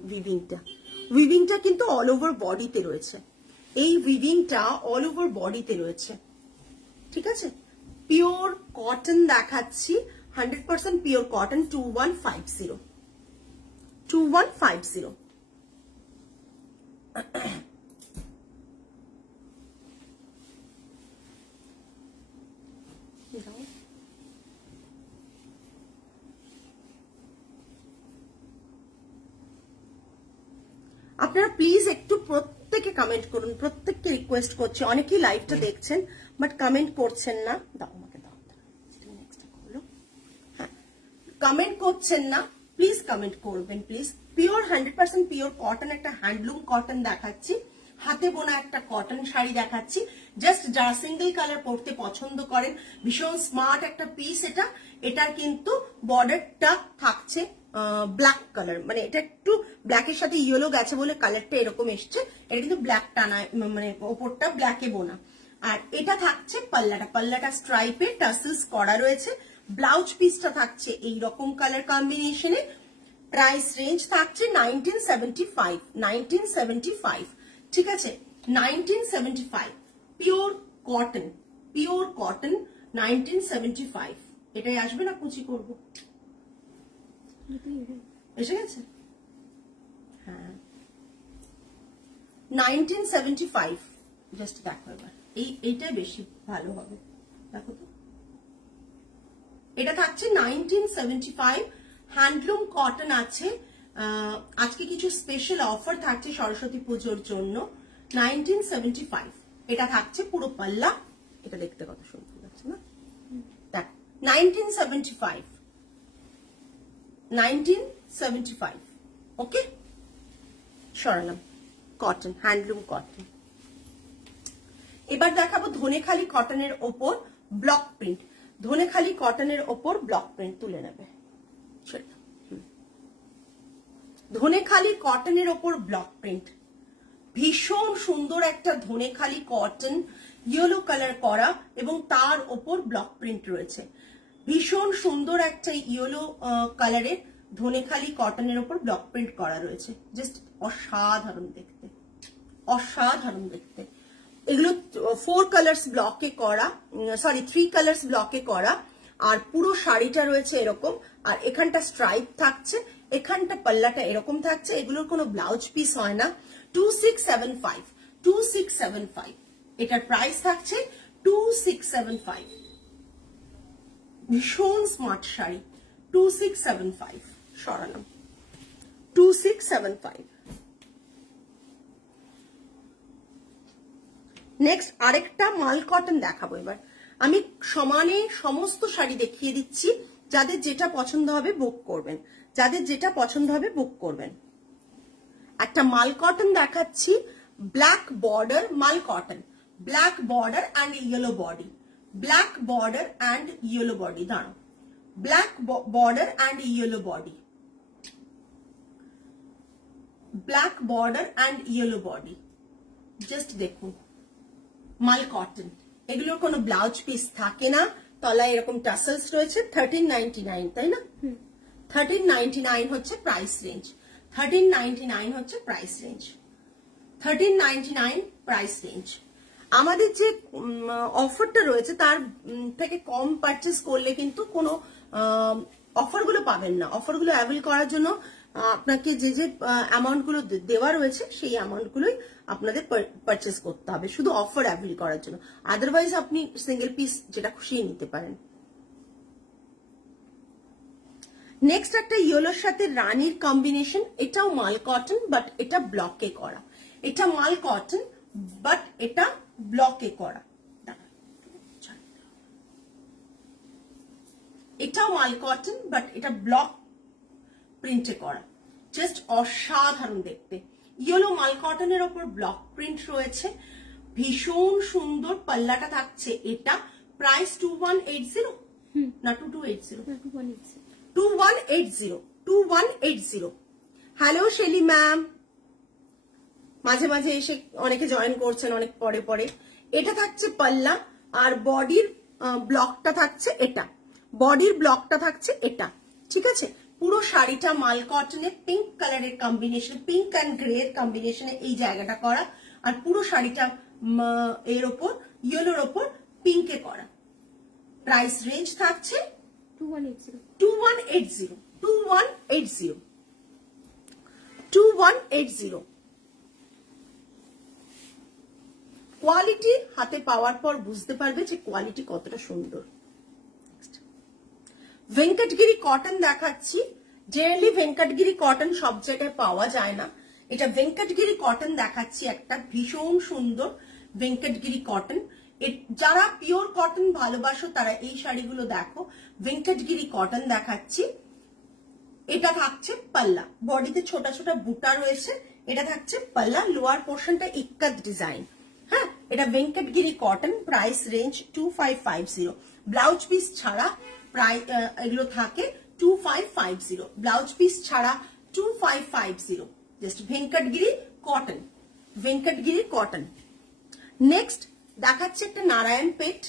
উইভিংটা কিন্তু অল ওভার বডিতে রয়েছে। এই উইভিংটা অল ওভার বডিতে রয়েছে, ঠিক আছে। পিওর কটন দেখাচ্ছি, 100% পিওর কটন, 2150 2150। আপনারা প্লিজ একটু প্রত্যেকে কমেন্ট করুন, প্রত্যেককে রিকোয়েস্ট করছি। অনেকেই লাইভটা দেখছেন বাট কমেন্ট করছেন না। দাও আমাকে, দাও, হ্যাঁ, কমেন্ট করছেন না, প্লিজ কমেন্ট করবেন প্লিজ। পিওর 100% পিওর কটন, একটা হ্যান্ডলুম কটন দেখাচ্ছি, হাতে বোনা একটা কটন শাড়ি দেখাচ্ছি। জাস্ট যারা সিঙ্গেল কালার পরতে পছন্দ করেন, ভীষণ স্মার্ট একটা পিস এটা। এটার কিন্তু বর্ডারটা থাকছে ব্ল্যাক কালার, মানে এটা একটু ব্ল্যাকের সাথে ইয়েলো গেছে বলে কালারটা এরকম এসছে। এটা কিন্তু ব্ল্যাক টানা, মানে ওপরটা ব্ল্যাকে বোনা। আর এটা থাকছে পাল্লাটা স্ট্রাইপে টাসেলস করা রয়েছে। ব্লাউজ পিসটা থাকছে এইরকম কালার কম্বিনেশনে। প্রাইস রেঞ্জ থাকছে 1975, ঠিক আছে, 1975। Pure cotton 1975। এটাই আসবে না, কুচি করবো, এসে গেছে। হ্যাঁ, 1975। জাস্ট দেখো এবার, এইটাই বেশি ভালো হবে, দেখো তো। এটা থাকছে 1975, হ্যান্ডলুম কটন আছে। আজকে কিছু স্পেশাল অফার থাকছে সরস্বতী পুজোর জন্য। 1975 এটা থাকছে, পুরো পাল্লা। এটা দেখতে কত সুন্দর লাগছে না, দেখ। 1975 ওকে, সরালাম। Cotton, handloom cotton. এবার দেখাবো ধনেখালি কটনের ওপর ব্লক প্রিন্ট। ধনেখালি কটনের ওপর ব্লক প্রিন্ট তুলে নেবে, ধনেখালি কটনের ওপর ব্লক প্রিন্ট। ভীষণ সুন্দর একটা ধনেখালি কটন, ইয়েলো কালার করা এবং তার ওপর ব্লক প্রিন্ট রয়েছে। ভীষণ সুন্দর একটা ইয়েলো কালারের ধনেখালি কটনের ওপর ব্লক প্রিন্ট করা রয়েছে। জাস্ট অসাধারণ দেখতে, অসাধারণ দেখতে। এগুলো 4 কালার্স ব্লকে করা, সরি 3 কালার্স ব্লকে করা। আর পুরো শাড়িটা রয়েছে এরকম, আর এখানটা স্ট্রাইপ থাকছে, এখানটা পাল্লাটা এরকম থাকছে। এগুলোর কোনো ব্লাউজ পিস হয় না। 2675 এটার প্রাইস থাকছে 2675। ভীষণ স্মার্ট শাড়ি, 2675 সরালাম, 2675। নেক্সট আরেকটা মাল কটন দেখাবো। এবার আমি সমানে সমস্ত শাড়ি দেখিয়ে দিচ্ছি, যাদের যেটা পছন্দ হবে বুক করবেন, যাদের যেটা পছন্দ হবে বুক করবেন। একটা মাল কটন দেখাচ্ছি, black border mul cotton, black border and yellow body, black border and yellow body. দাঁড়াও, black border and yellow body, black border and yellow body. Just দেখুন, মাল কটন, এগুলোর কোনো ব্লাউজ পিস থাকে না, তলায় এরকম টাসেলস রয়েছে। 1399, তাই না? 1399 হচ্ছে প্রাইস রেঞ্জ, 1399 হচ্ছে প্রাইস রেঞ্জ, 1399 প্রাইস রেঞ্জ। আমাদের যে অফারটা রয়েছে তার থেকে কম পারচেস করলে কিন্তু কোনো অফারগুলো পাবেন না। অফারগুলো অ্যাভেল করার জন্য আপনাকে যে যে অ্যামাউন্ট গুলো দেওয়া রয়েছে সেই অ্যামাউন্ট গুলোই আপনাদের পারচেস করতে হবে, শুধু অফার অ্যাভেল করার জন্য। আদারওয়াইজ আপনি সিঙ্গেল পিস যেটা খুশি নিতে পারেন। নেক্সট একটা ইয়েলোর সাথে রানীর কম্বিনেশন, এটাও মাল কটন বাট এটা ব্লকে করা। এটা মাল কটন বাট এটা ব্লকে করা। এটাও মাল কটন বাট এটা ব্লক প্রিন্টে করা। জাস্ট অসাধারণ দেখতে। ইয়েলো মাল কটনের ওপর ব্লক প্রিন্ট রয়েছে, ভীষণ সুন্দর। পাল্লাটা থাকছে এটা। প্রাইস 2180 না 2280, 2180, 2180 হ্যালো শেলি ম্যাম, মাঝে মাঝে এসে অনেকে জয়েন করছেন অনেক পরে পরে। এটা থাকছে পাল্লা, আর বডির ব্লকটা থাকছে এটা, বডির ব্লকটা থাকছে এটা, ঠিক আছে। পুরো শাড়িটা মাল কটনে পিঙ্ক কালারের কম্বিনেশন, পিঙ্ক অ্যান্ড গ্রে এর কম্বিনেশনে এই জায়গাটা করা, আর পুরো শাড়িটা এর ওপর ইয়েলোর ওপর পিঙ্কে করা। প্রাইস রেঞ্জ থাকছে 2180। কোয়ালিটি হাতে পাওয়ার পর বুঝতে পারবে যে কোয়ালিটি কতটা সুন্দর। ভেঙ্কটগিরি কটন দেখাচ্ছি। জেনারেলি ভেঙ্কটগিরি কটন সব জায়গায় পাওয়া যায় না, এটা ভেঙ্কটগিরি কটন দেখাচ্ছি, একটা ভীষণ সুন্দর ভেঙ্কটগিরি কটন। যারা পিওর কটন ভালোবাসো তারা এই শাড়িগুলো দেখো। ভেঙ্কটগিরি কটন দেখাচ্ছি। এটা থাকছে পাল্লা, বডিতে ছোট ছোট বুটা রয়েছে। এটা থাকছে পাল্লা, লোয়ার পোর্শনটা ইক্কাত ডিজাইন। হ্যাঁ, এটা Venkatagiri cotton. Price range 2550। Blouse piece ছাড়া প্রাইস এগুলো থাকে 2550, ব্লাউজ পিস ছাড়া 2550। Just Venkatagiri cotton, Venkatagiri cotton. Next দেখাচ্ছে একটা নারায়ণ পেট,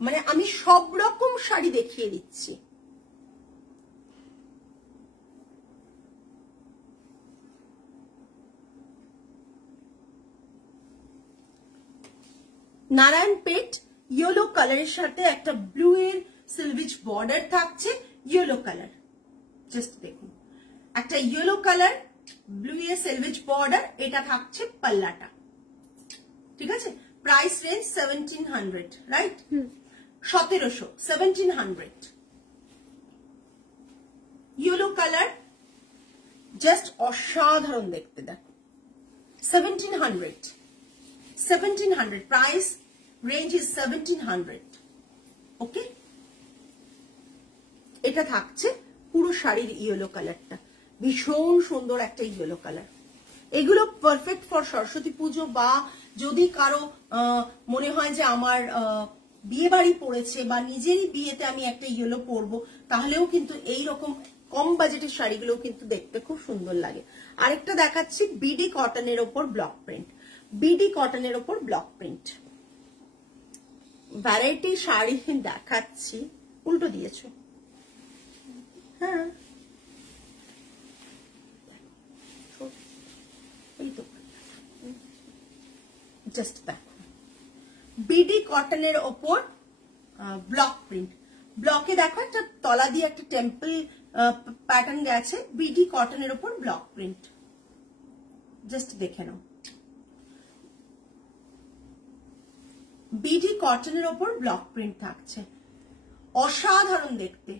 মানে আমি সব রকম শাড়ি দেখিয়ে দিচ্ছি। নারায়ণ পেট ইয়েলো কালারের সাথে একটা ব্লু এর সিলভিচ বর্ডার থাকছে, ইয়েলো কালার। জাস্ট দেখুন, একটা ইয়েলো কালার ব্লু এর সিলভিচ বর্ডার। এটা থাকছে পাল্লাটা, ঠিক আছে। Price range 1700, right? 1700, 1700। Yellow colour, just অসাধারণ দেখতে। দেখো 1700, প্রাইস রেঞ্জ ইজ 1700। ওকে, এটা থাকছে পুরো শাড়ির ইয়েলো কালারটা, ভীষণ সুন্দর একটা ইয়েলো কালার। এগুলো পারফেক্ট ফর সরস্বতী পুজো, বা যদি কারো মনে হয় যে আমার বিয়ে বাড়ি পড়েছে বা নিজেরই বিয়েতে আমি একটা ইয়েলো পরবো, তাহলেও কিন্তু এই রকম কম বাজেটের শাড়িগুলো কিন্তু দেখতে খুব সুন্দর লাগে। আরেকটা দেখাচ্ছি বিডি কটনের ওপর ব্লক প্রিন্ট, বিডি কটনের ওপর ব্লক প্রিন্ট। ভ্যারাইটি শাড়ি দেখাচ্ছি। উল্টো দিয়েছো? হ্যাঁ, এই তো জাস্ট দেখো বিডি কটনের ওপর ব্লক প্রিন্ট। ব্লকে দেখো একটা তলা দিয়ে একটা টেম্পল প্যাটার্ন গেছে, বিডি কটনের ওপর ব্লক প্রিন্ট। জাস্ট দেখে নাও, বিডি কটনের ওপর ব্লক প্রিন্ট থাকছে, অসাধারণ দেখতে।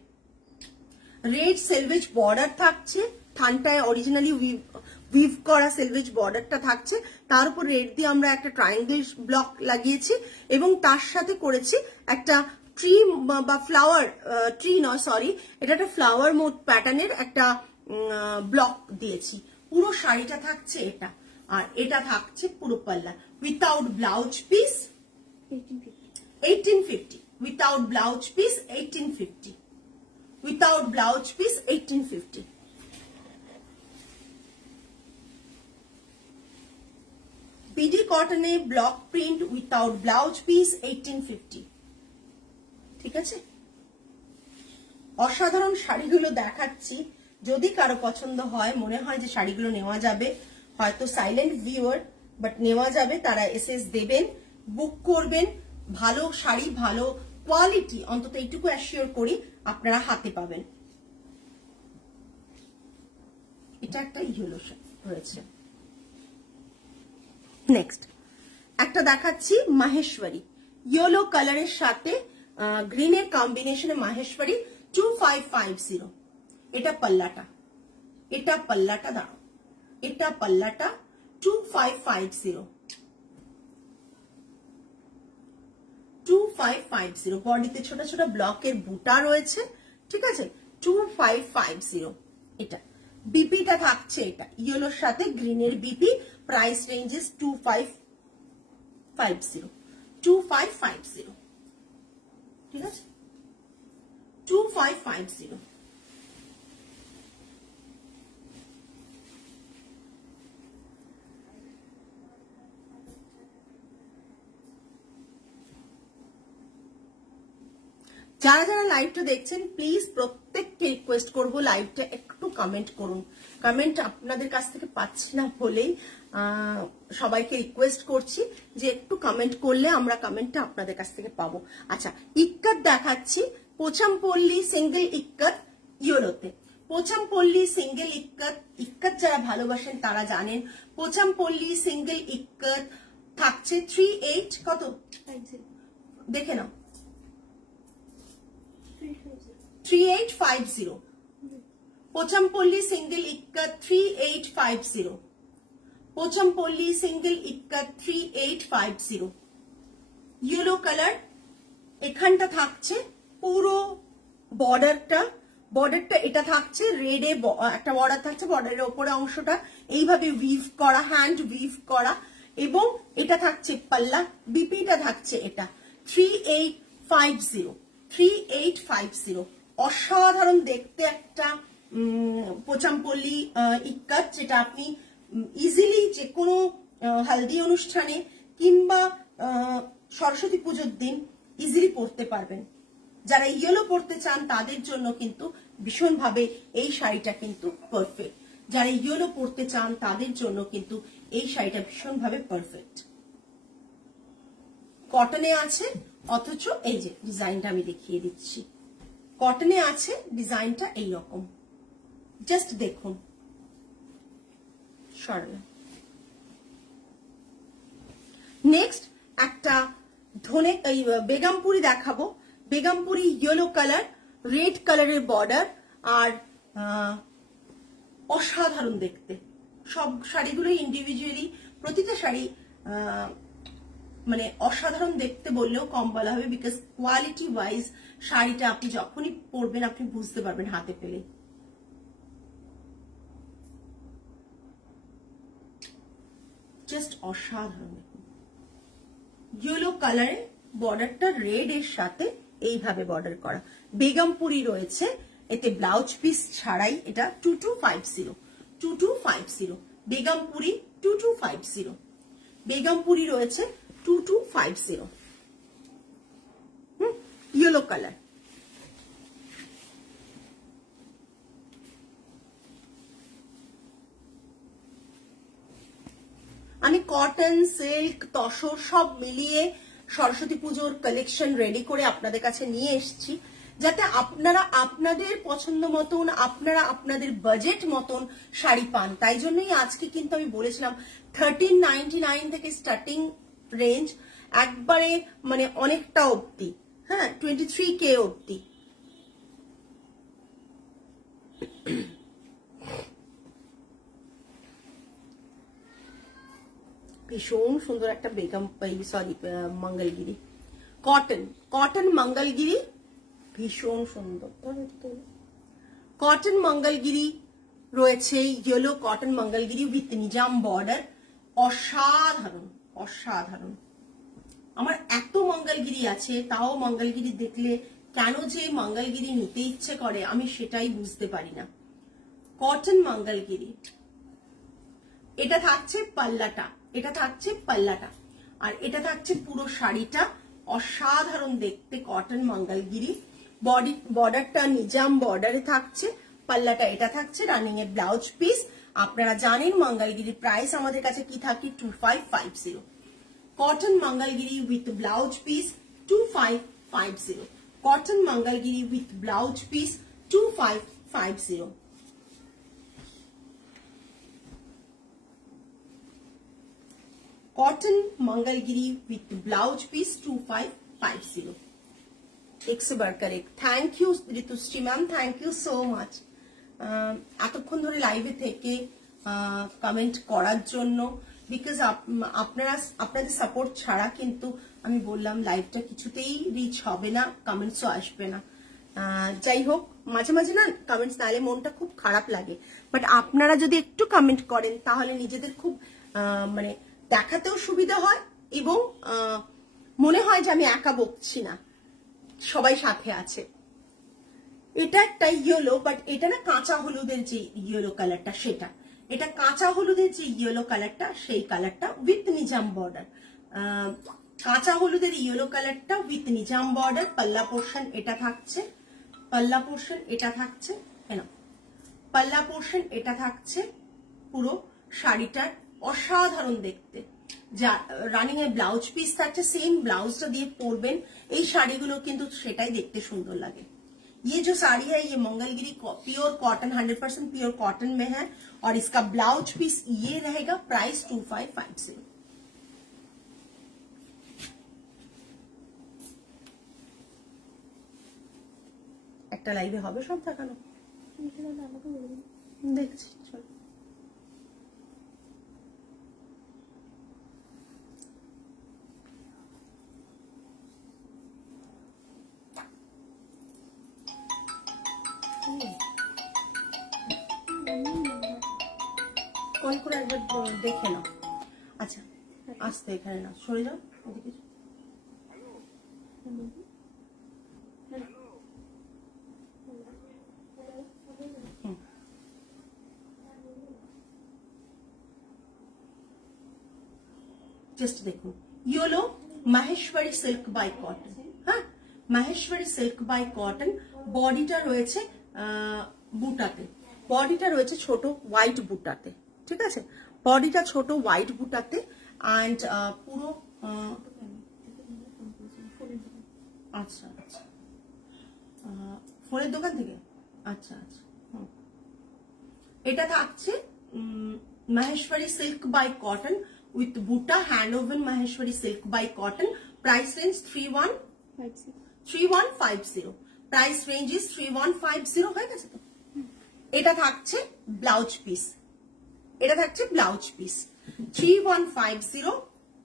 রেড সেলভেজ বর্ডার থাকছে, থানটায় অরিজিনালি উইভ করা সেলভেজ বর্ডারটা থাকছে, তার উপর রেড দিয়ে আমরা একটা ট্রায়াঙ্গেল ব্লক লাগিয়েছি, এবং তার সাথে করেছি একটা ট্রি বা ফ্লাওয়ার, ট্রি নয় সরি, এটা একটা ফ্লাওয়ার মোড প্যাটার্নের একটা ব্লক দিয়েছি। পুরো শাড়িটা থাকছে এটা, আর এটা থাকছে পুরো palla. Without blouse piece 1850, without blouse piece 1850, without blouse piece 1850। বিডি কটনে block print without blouse piece 1850, ঠিক আছে। অসাধারণ শাড়িগুলো দেখাচ্ছি, যদি কারো পছন্দ হয়, মনে হয় যে শাড়িগুলো নেওয়া যাবে, হয়তো সাইলেন্ট ভিউয়ার বাট নেওয়া যাবে, তারা এসএস দেবেন, বুক করবেন। ভালো শাড়ি, ভালো কোয়ালিটি, অন্তত এইটুকু অ্যাসিওর করি আপনারা হাতে পাবেন। এটা একটা ইয়েলো রয়েছে। নেক্সট একটা দেখাচ্ছি মাহেশ্বরী, ইয়েলো কালারের সাথে গ্রিনের কম্বিনেশনে মাহেশ্বরী 2550। এটা পাল্লাটা, এটা পাল্লাটা দাঁড়াও, এটা পাল্লাটা 2550, 2550। বডিতে ছোট ছোট ব্লকের বুটা রয়েছে, ঠিক আছে। 2550 এটা। বিপিটা থাকছে এটা ইয়েলোর সাথে গ্রিনের বিপি। প্রাইস রেঞ্জ ইজ 2550, 2550, ঠিক আছে, 2550। যারা যারা লাইভটা দেখছেন প্লিজ প্রত্যেককে রিকোয়েস্ট করবো লাইভটা একটু কমেন্ট করুন। কমেন্ট আপনাদের কাছ থেকে পাচ্ছি না বলেই সবাইকে রিকোয়েস্ট করছি যে একটু কমেন্ট করলে আমরা কমেন্টটা আপনাদের কাছ থেকে পাবো। আচ্ছা, ইক্কত দেখাচ্ছি, পোচামপল্লী সিঙ্গেল ইক্কত ইয়েলোতে। পোচামপল্লী সিঙ্গেল ইক্কত, ইক্কত যারা ভালোবাসেন তারা জানেন পোচামপল্লী সিঙ্গেল ইক্কত থাকছে 38 কত দেখে নাও, 3850। Pochampally single ikat 3850, Pochampally single ikat 3850। Yellow colour, এখানটা থাকছে পুরো বর্ডারটা এটা থাকছে রেডে, একটা বর্ডার থাকছে, বর্ডারের ওপরে অংশটা এইভাবে উইভ করা, হ্যান্ড উইভ করা, এবং এটা থাকছে পাল্লা, বিপিটা থাকছে এটা 3850। অসাধারণ দেখতে একটা পোচামপল্লী ইক্কত, যেটা আপনি ইজিলি যে কোনো হলদি অনুষ্ঠানে কিংবা সরস্বতী পুজোর দিন ইজিলি পরতে পারবেন। যারা ইয়েলো পরতে চান তাদের জন্য কিন্তু ভীষণভাবে এই শাড়িটা কিন্তু পারফেক্ট। যারা ইয়েলো পরতে চান তাদের জন্য কিন্তু এই শাড়িটা ভীষণভাবে পারফেক্ট। কটনে আছে, অথচ এই যে ডিজাইনটা আমি দেখিয়ে দিচ্ছি, কটনে আছে, ডিজাইনটা এইরকম, জাস্ট দেখুন। সরলা নেক্সট একটা ধনে বেগমপুরি দেখাবো। বেগমপুরি ইয়েলো কালার, রেড কালারের বর্ডার, আর অসাধারণ দেখতে। সব শাড়িগুলো ইন্ডিভিজুয়ালি, প্রতিটা শাড়ি মানে অসাধারণ দেখতে বললেও কম বলা হবে, বিকজ কোয়ালিটি ওয়াইজ শাড়িটা আপনি যখনই পরবেন আপনি বুঝতে পারবেন হাতে পেলে। জাস্ট অসাধারণ। ইয়েলো কালারে বর্ডারটা রেড এর সাথে এইভাবে বর্ডার করা। বেগমপুরি রয়েছে, এতে ব্লাউজ পিস ছাড়াই, এটা 2250। বেগমপুরি 2250, বেগমপুরি রয়েছে 2250। Yellow colour. আমি কটন, সিল্ক, তসর সব মিলিয়ে সরস্বতী পুজোর কালেকশন রেডি করে আপনাদের কাছে নিয়ে এসেছি, যাতে আপনারা আপনাদের পছন্দ মতন, আপনারা আপনাদের বাজেট মতন শাড়ি পান। তাই জন্যই আজকে কিন্তু আমি বলেছিলাম 1399 থেকে স্টার্টিং রেঞ্জ, একবারে মানে অনেকটা অবধি, হ্যাঁ 23K অবধি। ভীষণ সুন্দর একটা মঙ্গলগিরি কটন মঙ্গলগিরি, ভীষণ সুন্দর কটন মঙ্গলগিরি রয়েছে, yellow cotton Mangalagiri with Nizam border. অসাধারণ অসাধারণ। আমার এত মঙ্গলগিরি আছে, তাও মঙ্গলগিরি দেখলে কেন যে মঙ্গলগিরি নিতে ইচ্ছে করে আমি সেটাই বুঝতে পারি না। কটন মঙ্গলগিরি, এটা থাকছে পাল্লাটা, আর এটা থাকছে পুরো শাড়িটা। অসাধারণ দেখতে কটন মঙ্গলগিরি। বর্ডারটা নিজাম বর্ডারে থাকছে, পাল্লাটা এটা থাকছে, রানিং এর ব্লাউজ পিস। আপনারা জানেন মঙ্গলগিরির প্রাইস আমাদের কাছে কি থাকে, 2550। Cotton Mangalagiri with blouse piece 2550। Cotton Mangalagiri with blouse piece 2550। Cotton Mangalagiri with blouse piece 2550। एक से बढ़कर एक। Thank you Ritushree ma'am, thank you so much এতক্ষণ ধরে লাইভে থেকে কমেন্ট করার জন্য, বিকজ আপনাদের সাপোর্ট ছাড়া কিন্তু আমি বললাম লাইভটা কিছুতেই রিচ হবে না, কমেন্টসও আসবে না। যাই হোক, মাঝে মাঝে না কমেন্টস না এলে মনটা খুব খারাপ লাগে, বাট আপনারা যদি একটু কমেন্ট করেন তাহলে নিজেদের খুব মানে দেখাতেও সুবিধা হয়, এবং মনে হয় যে আমি একা বকছি না, সবাই সাথে আছে। এটা একটা ইয়েলো, বাট এটা না কাঁচা হলুদের যে ইয়েলো কালারটা সেটা, এটা কাঁচা হলুদের যে ইয়েলো কালারটা সেই কালারটা উইথ নিজাম বর্ডার। কাঁচা হলুদের ইয়েলো কালারটা উইথ নিজাম বর্ডার, পাল্লা পোর্শন এটা থাকছে, পাল্লা পোর্শন এটা থাকছে, পাল্লা পোর্শন এটা থাকছে। পুরো শাড়িটার অসাধারণ দেখতে, যা রানিং এ ব্লাউজ পিস থাকছে, সেম ब्लाउजটা দিয়ে পরবেন। এই শাড়িগুলো কিন্তু সেটাই দেখতে সুন্দর লাগে। ये जो साड़ी है ये Mangalagiri pure cotton 100% pure cotton में है और इसका ब्लाउज पीस ये रहेगा। प्राइस 2550। একটা লাইভে হবে সব দেখানো, দেখছি চল। অন করে একবার দেখে নাও। আচ্ছা আসতে এখানে না, সরে যাও ওদিকে। जस्ट देखो YOLO Maheshwari silk bye cotton. हाँ माहेश्वरी सिल्क बाय कॉटन। बॉडीटा রয়েছে বুটাতে, বডিটা রয়েছে ছোট হোয়াইট বুটাতে, ঠিক আছে? বডিটা ছোট হোয়াইট বুটাতে এন্ড পুরো আচ্ছা আচ্ছা ফোনের দোকান থেকে, আচ্ছা আচ্ছা। এটা থাকছে Maheshwari silk by cotton with বুটা, hand woven Maheshwari silk by cotton. Price range 3150। Price range is 3150 হয়ে গেছে তো। এটা থাকছে ব্লাউজ পিস, এটা থাকছে ব্লাউজ পিস 3150।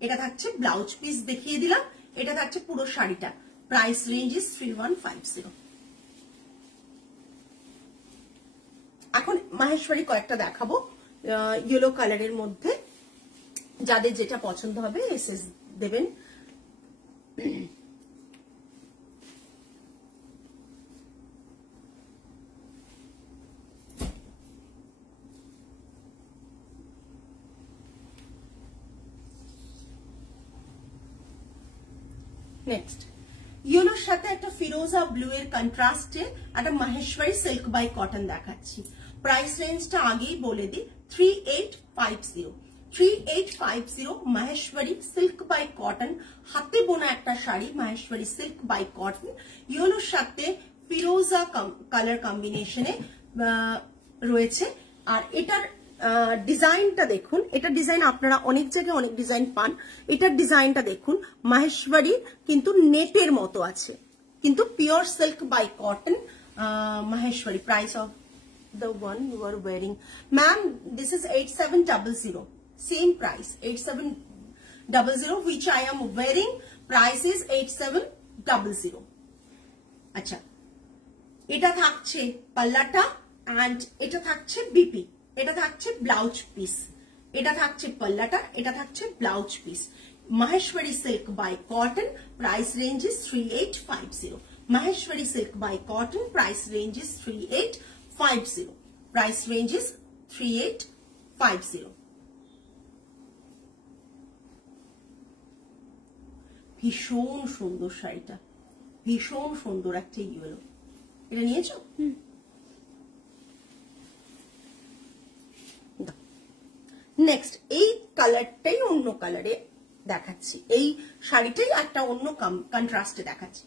এটা থাকছে ব্লাউজ পিস দেখিয়ে দিলাম। এটা থাকছে পুরো শাড়িটা। Price range is 3150। এখন মাহেশ্বরী কয়েকটা দেখাবো ইয়েলো কালারের মধ্যে, যাদের যেটা পছন্দ হবে এসএস দেবেন। নেক্সট ইয়েলোর সাথে একটা ফিরোজা ব্লু এর কন্ট্রাস্টে একটা মাহেশ্বরী সিল্ক বাই কটন দেখাচ্ছি। প্রাইস রেঞ্জটা আগেই বলে দিই 3850। 3850 মাহেশ্বরী সিল্ক বাই কটন, হাতে বোনা একটা sari Maheshwari silk by cotton. ইয়েলোর সাথে ফিরোজা কালার কম্বিনেশনে রয়েছে। আর এটার ডিজাইনটা দেখুন, এটা ডিজাইন আপনারা অনেক জায়গায় অনেক ডিজাইন পান। এটার ডিজাইনটা দেখুন, মাহেশ্বরী কিন্তু নেটের মতো আছে, কিন্তু pure silk by cotton Maheshwari. Price of the one you are wearing, ma'am, this is 8700, same price 8700 which I am wearing. Price is 8700। আচ্ছা এটা থাকছে পাল্লাটা and এটা থাকছে বিপি, এটা থাকছে ব্লাউজ পিস, এটা থাকছে পাল্লাটা, এটা থাকছে blouse piece. Maheshwari silk by cotton. Price range is 3850। Maheshwari silk by cotton. Price range is 3850। Price range is 3850। ভীষণ সুন্দর শাড়িটা, ভীষণ সুন্দর একটা ইয়েলো। এটা নিয়েছো? নেক্সট এই কালারটাই অন্য কালারে দেখাচ্ছি, এই শাড়িটাই একটা অন্য কন্ট্রাস্টে দেখাচ্ছি।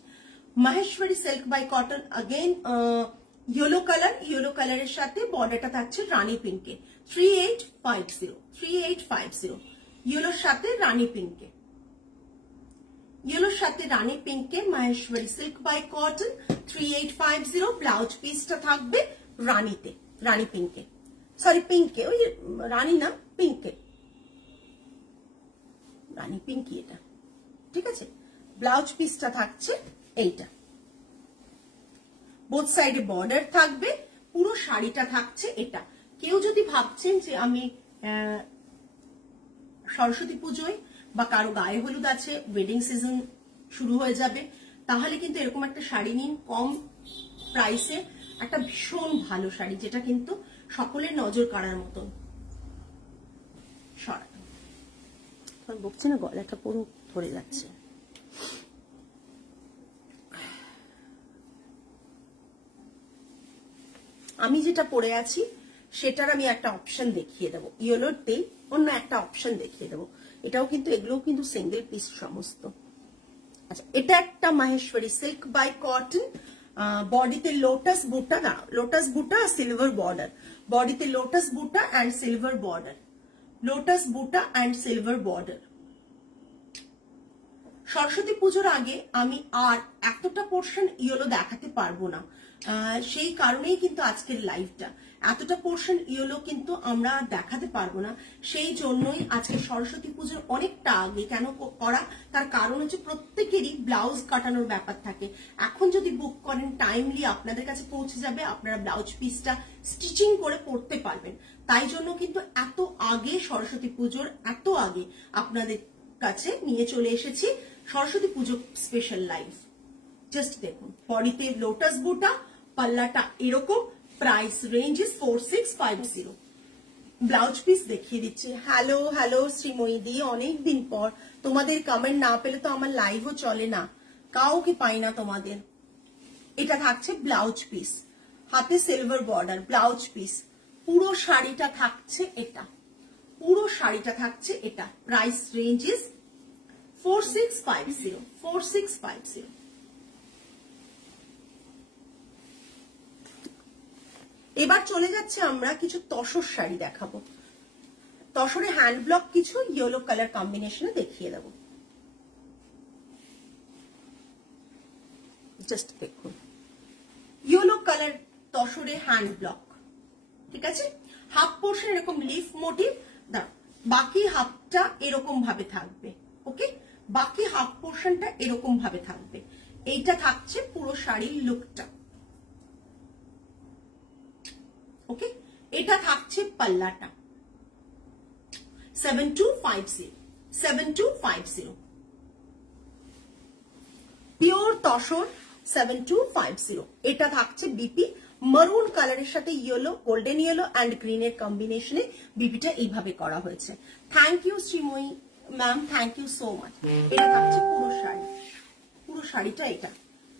Maheshwari silk by cotton again yellow colour, yellow কালারের সাথে বর্ডারটা থাকছে রানী পিঙ্কে। 3850। 3850 येलोর সাথে রানী পিঙ্কে, येलोর সাথে রানী পিঙ্কে Maheshwari silk by cotton 3850। Blouse পিসটা থাকবে রানীতে, রানী পিঙ্কে, সরি পিঙ্কে, ওই রানী না পিঙ্কে, রানী পিঙ্কি এটা, ঠিক আছে? ব্লাউজ পিসটা থাকছে এইটা, বোথ সাইডে বর্ডার থাকবে, পুরো শাড়িটা থাকছে এটা। কেউ যদি ভাবছেন যে আমি সরস্বতী পুজোয় বা কারো গায়ে হলুদ আছে, ওয়েডিং সিজন শুরু হয়ে যাবে, তাহলে কিন্তু এরকম একটা শাড়ি নিন কম প্রাইসে, একটা ভীষণ ভালো শাড়ি যেটা কিন্তু সকলের নজর কাড়ার মতন। বকছি না, গলাটা পুরো ধরে যাচ্ছে। আমি যেটা পরে আছি সেটার আমি একটা অপশন দেখিয়ে দেবো, ইয়েলোতেই অন্য একটা অপশন দেখিয়ে দেবো। এটাও কিন্তু, এগুলোও কিন্তু সিঙ্গেল পিস সমস্ত। আচ্ছা, এটা একটা মাহেশ্বরী সিল্ক বাই কটন, বডিতে লোটাস বুটা, না লোটাস বুটা সিলভার বর্ডার, বডিতে লোটাস বুটা অ্যান্ড সিলভার বর্ডার, লোটাস বুটা অ্যান্ড সিলভার বর্ডার। সরস্বতী পুজোর আগে আমি আর এতটা পোর্শন ইয়েলো দেখাতে পারবো না, সেই কারণেই কিন্তু আজকের লাইভটা। এতটা পোর্শন ইয়েলো কিন্তু আমরা দেখাতে পারবো না, সেই জন্যই আজকে সরস্বতী পুজোর অনেকটা আগে কেন করা, তার কারণ হচ্ছে প্রত্যেকেরই ব্লাউজ কাটানোর ব্যাপার থাকে। এখন যদি বুক করেন টাইমলি আপনাদের কাছে পৌঁছে যাবে, আপনারা ব্লাউজ পিসটা স্টিচিং করে পরতে পারবেন। তাই জন্য কিন্তু এত আগে, সরস্বতী পুজোর এত আগে আপনাদের কাছে নিয়ে চলে এসেছি সরস্বতী পুজো স্পেশাল লাইভ। জাস্ট দেখুন, বডিতে লোটাস বুটা, পাল্লাটা এরকম, price range is 4650। Blouse piece দেখিয়ে দিচ্ছি। হ্যালো হ্যালো শ্রীময়ীদি, অনেকদিন পর, তোমাদের কমেন্ট না পেলে তো আমার লাইভও চলে না, কাউকে পাই না তোমাদের। এটা থাকছে ব্লাউজ পিস, হাতে সিলভার বর্ডার ব্লাউজ পিস, পুরো শাড়িটা থাকছে এটা, পুরো শাড়িটা থাকছে এটা। Price range is 4650, 4650। এবার চলে যাচ্ছে আমরা কিছু তসর শাড়ি দেখাবো। তসরে হ্যান্ড ব্লক কিছু ইয়েলো কালার কম্বিনেশনে দেখিয়ে দেবো। জাস্ট দেখুন, ইয়েলো কালার তসরে হ্যান্ড ব্লক, ঠিক আছে। হাফ পোর্শন এরকম লিফ মোটিভ, বাকি হাফটা এরকম ভাবে থাকবে, ওকে, বাকি হাফ পোর্শনটা এরকম ভাবে থাকবে। এইটা থাকছে পুরো শাড়ির লুকটা, ওকে। এটা থাকছে পাল্লাটা, 7250, 7250 পিওর তসর 7250। এটা থাকছে বিপি, মারুন কালারের সাথে ইয়েলো, গোল্ডেন ইয়েলো অ্যান্ড গ্রিনের কম্বিনেশনে বিপিটা এইভাবে করা হয়েছে। Thank you Shreemoyee ma'am, thank you so much. এটা থাকছে পুরো শাড়ি, পুরো শাড়িটা এটা।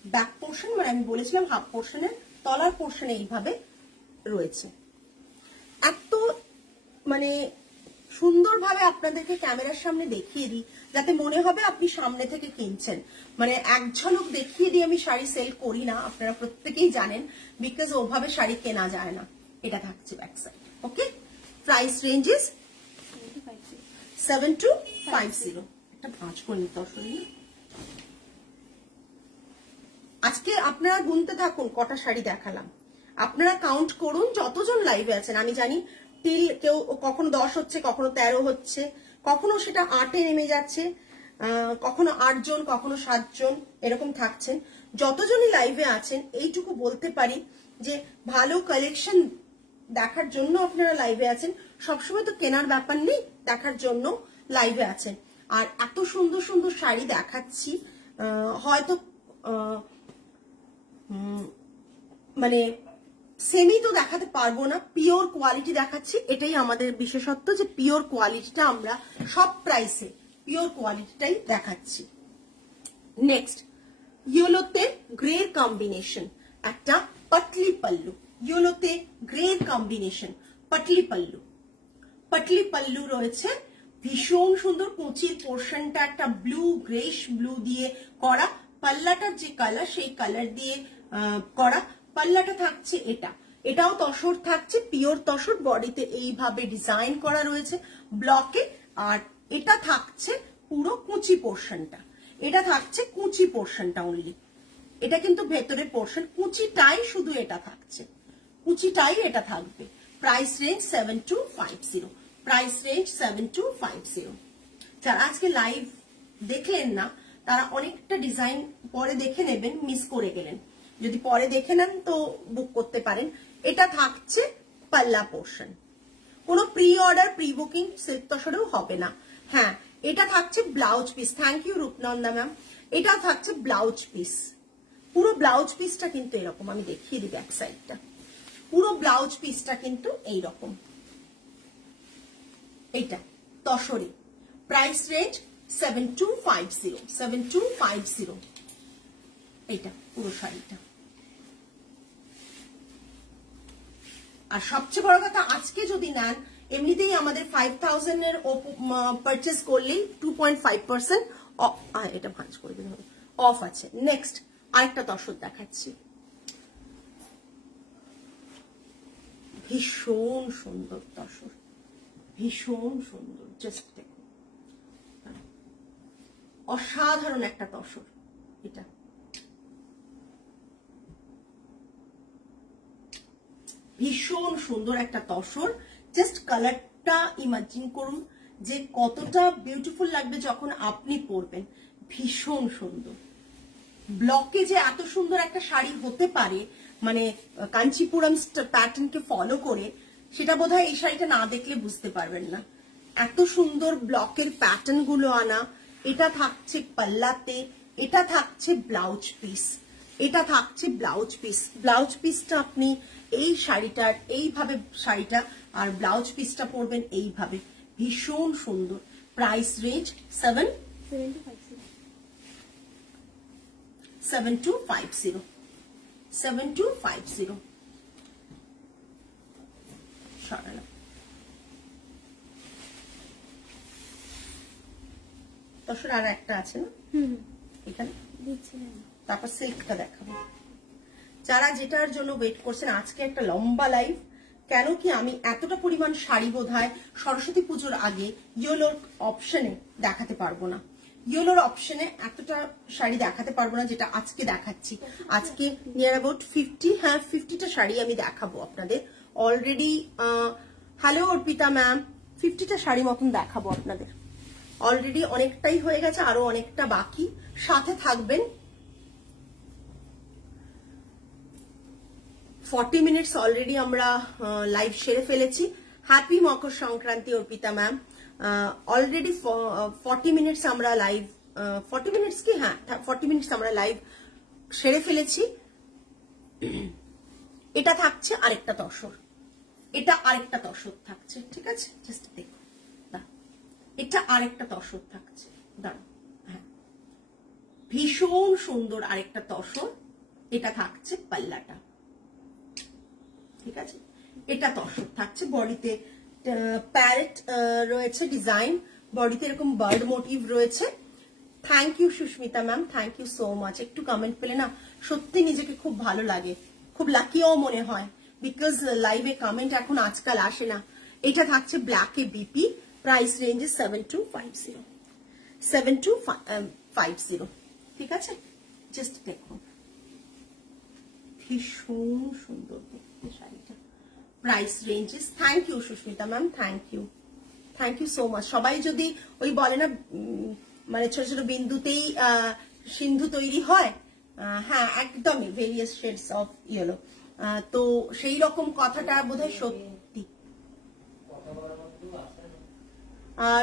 ব্যাক পোর্শন মানে আমি বলেছিলাম হাফ পোর্শনের তলার পোর্শনে এইভাবে রয়েছে। এত মানে সুন্দরভাবে আপনাদেরকে ক্যামেরার সামনে দেখিয়ে দিই যাতে মনে হবে আপনি সামনে থেকে কিনছেন। মানে এক ঝলক দেখিয়ে দিয়ে আমি শাড়ি সেল করি না, আপনারা প্রত্যেকেই জানেন, বিকজ ওভাবে শাড়ি কেনা যায় না। এটা থাকছে back side, okay. Price range is 7250। একটা ভাঁজ করে নিতে আসলে। আজকে আপনারা গুনতে থাকুন কটা শাড়ি দেখালাম, আপনারা কাউন্ট করুন যতজন লাইভে আছেন। আমি জানি টিল কেউ কখনো 10 হচ্ছে, কখনো 13 হচ্ছে, কখনো সেটা 8-এ নেমে যাচ্ছে, কখনো 8 জন, কখনো 7 জন এরকম থাকছেন। যতজনই লাইভে আছেন এইটুকু বলতে পারি যে ভালো কালেকশন দেখার জন্য আপনারা লাইভে আছেন। সবসময় তো কেনার ব্যাপার নেই, দেখার জন্য লাইভে আছেন। আর এত সুন্দর সুন্দর শাড়ি দেখাচ্ছি, হয়তো মানে সেমি তো দেখাতে পারবো না, পিওর কোয়ালিটি দেখাচ্ছি। এটাই আমাদের বিশেষত্ব যে পিওর কোয়ালিটিটা আমরা সব প্রাইসে পিওর কোয়ালিটিটাই দেখাচ্ছি। নেক্সট, ইয়েলোতে গ্রে কম্বিনেশন, একটা পাতলি পাল্লু, ইয়েলোতে গ্রে কম্বিনেশন, পাতলি পাল্লু, পাতলি পাল্লু রয়েছে। ভীষণ সুন্দর কুচির পোর্শনটা একটা ব্লু, গ্রেশ ব্লু দিয়ে করা, পাল্লাটার যে কালার সেই কালার দিয়ে করা। পাল্লাটা থাকছে এটা, এটাও তসর থাকছে, পিওর তসর, বডিতে এইভাবে ডিজাইন করা রয়েছে ব্লকে। আর এটা থাকছে পুরো কুচি পোর্শনটা, এটা থাকছে কুচি পোর্শনটা অনলি। এটা কিন্তু ভেতরের পোর্শন, কুচিটাই শুধু এটা থাকছে, কুচিটাই এটা থাকবে। Price range 7250, price range 7250। যারা আজকে লাইভ দেখলেন না তারা অনেকটা ডিজাইন পরে দেখে নেবেন, মিস করে গেলেন। যদি পরে দেখে নেন তো বুক করতে পারেন। এটা থাকছে পাল্লা পোর্শন, কোনো pre order pre booking silk তসরেও হবে না। হ্যাঁ, এটা থাকছে blouse piece. Thank you Rupnanda ma'am. এটা থাকছে ব্লাউজ পিস, পুরো ব্লাউজ পিসটা কিন্তু এরকম, আমি দেখিয়ে দিই ব্যাক সাইডটা। পুরো ব্লাউজ পিসটা কিন্তু এইরকম, এইটা তসরে। প্রাইস রেঞ্জ 7250 7250 এটা পুরো শাড়িটা। আর সবচেয়ে বড় কথা, আজকে যদি নেন এমনিতেই আমাদের 5000 এর পারচেজ করলেই 2.5% এটা ভাঁজ করে দিতে হবে, অফ আছে। নেক্সট আরেকটা তসর দেখাচ্ছি, ভীষণ সুন্দর তসর, ভীষণ সুন্দর, জাস্ট দেখুন, অসাধারণ একটা তসর। এটা ভীষণ সুন্দর একটা তসর, জাস্ট কালারটা ইমাজিন করুন যে কতটা বিউটিফুল লাগবে যখন আপনি পরবেন। ভীষণ সুন্দর। ব্লকে যে এত সুন্দর একটা শাড়ি হতে পারে, মানে কাঞ্চিপুরম প্যাটার্নকে ফলো করে, সেটা বোধহয় এই শাড়িটা না দেখলে বুঝতে পারবেন না। এত সুন্দর ব্লকের প্যাটার্ন গুলো আনা। এটা থাকছে পাল্লাতে, এটা থাকছে ব্লাউজ পিস, এটা থাকছে ব্লাউজ পিস। ব্লাউজ পিসটা আপনি এই শাড়িটার এইভাবে শাড়িটা আর ব্লাউজ পিসটা পরবেন এইভাবে, ভীষণ সুন্দর। Price range 7250 7250। সরালাম। তসর আর একটা আছে না এখানে, তারপর সিল্কটা দেখাবো। যারা যেটার জন্য ওয়েট করছেন, আজকে একটা লম্বা লাইভ, কেন কি আমি এতটা পরিমাণ শাড়ি বোধহয় সরস্বতী পুজোর আগে ইয়েলোর অপশনে দেখাতে পারবো না। ইয়েলোর অপশনে এতটা শাড়ি দেখাতে পারবো না যেটা আজকে দেখাচ্ছি। আজকে নিয়ার অ্যাবাউট 50টা শাড়ি আমি দেখাবো আপনাদের অলরেডি। হ্যালো অর্পিতা ম্যাম, 50টা শাড়ি মতন দেখাবো আপনাদের অলরেডি। অনেকটাই হয়ে গেছে, আরো অনেকটা বাকি, সাথে থাকবেন। 40 মিনিটস অলরেডি আমরা লাইভ সেরে ফেলেছি। Happy Makar Sankranti Arpita ma'am. Already 40 minutes আমরা লাইভ, 40 মিনিটস কি, হ্যাঁ 40 মিনিটস আমরা লাইভ সেরে ফেলেছি। এটা থাকছে আরেকটা তসর, এটা আরেকটা তসর থাকছে, ঠিক আছে? জাস্ট দেখো, এটা আরেকটা তসর থাকছে, দাঁড়াও, হ্যাঁ ভীষণ সুন্দর আরেকটা তসর। এটা থাকছে পাল্লাটা, ঠিক আছে? এটা তসর থাকছে, বডিতে প্যারেট রয়েছে ডিজাইন, বডিতে এরকম বার্ড মোটিভ রয়েছে। Thank you Susmita ma'am, thank you so much. একটু কমেন্ট পেলে না সত্যি নিজেকে খুব ভালো লাগে, খুব লাকিও মনে হয়, বিকজ লাইভে কমেন্ট এখন আজকাল আসে না। এটা থাকছে ব্ল্যাকে বিপি, প্রাইস রেঞ্জ 7250 7250, ঠিক আছে? জাস্ট দেখুন, ভীষণ সুন্দর দেখতে শাড়িটা। Price ranges, thank you Susmita ma'am, thank you so much. সবাই যদি ওই বলে না, মানে ছোট ছোট বিন্দুতেই সিন্ধু তৈরি হয়, হ্যাঁ একদমই ভেরিয়াস শেডস অফ ইয়েলো, তো সেই রকম কথাটা বোধহয় সত্যি।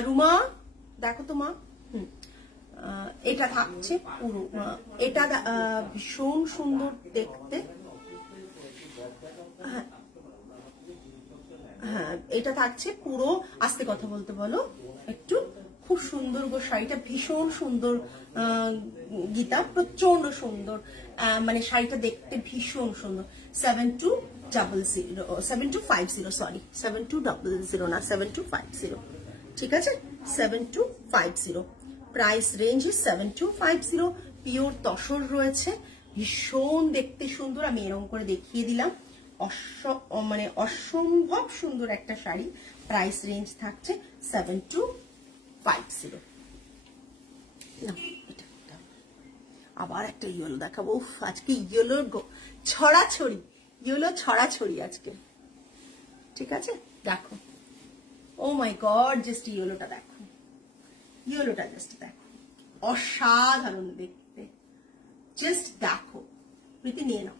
রুমা দেখো তো মা, এটা থাকছে পুরো, এটা ভীষণ সুন্দর দেখতে। হ্যাঁ এটা থাকছে পুরো, আস্তে কথা বলতে বলো একটু, খুব সুন্দর গো শাড়িটা, ভীষণ সুন্দর গীতা, প্রচন্ড সুন্দর, মানে শাড়িটা দেখতে ভীষণ সুন্দর। 7250 সরি 7200 না 7250, ঠিক আছে? 7250, প্রাইস রেঞ্জ 7250। পিওর তসর রয়েছে, ভীষণ দেখতে সুন্দর। আমি এরকম করে দেখিয়ে দিলাম, মানে অসম্ভব সুন্দর একটা শাড়ি। প্রাইস রেঞ্জ থাকছে 7250। আবার একটা ইয়েলো দেখাবো, আজকে ইয়েলোর ছড়াছড়ি, ইয়েলো ছড়াছড়ি আজকে, ঠিক আছে? দেখো, ও মাই গড, জাস্ট ইয়েলোটা দেখো, ইয়েলোটা জাস্ট দেখো, অসাধারণ দেখতে, জাস্ট দেখো। প্রীতি নিয়ে নাও,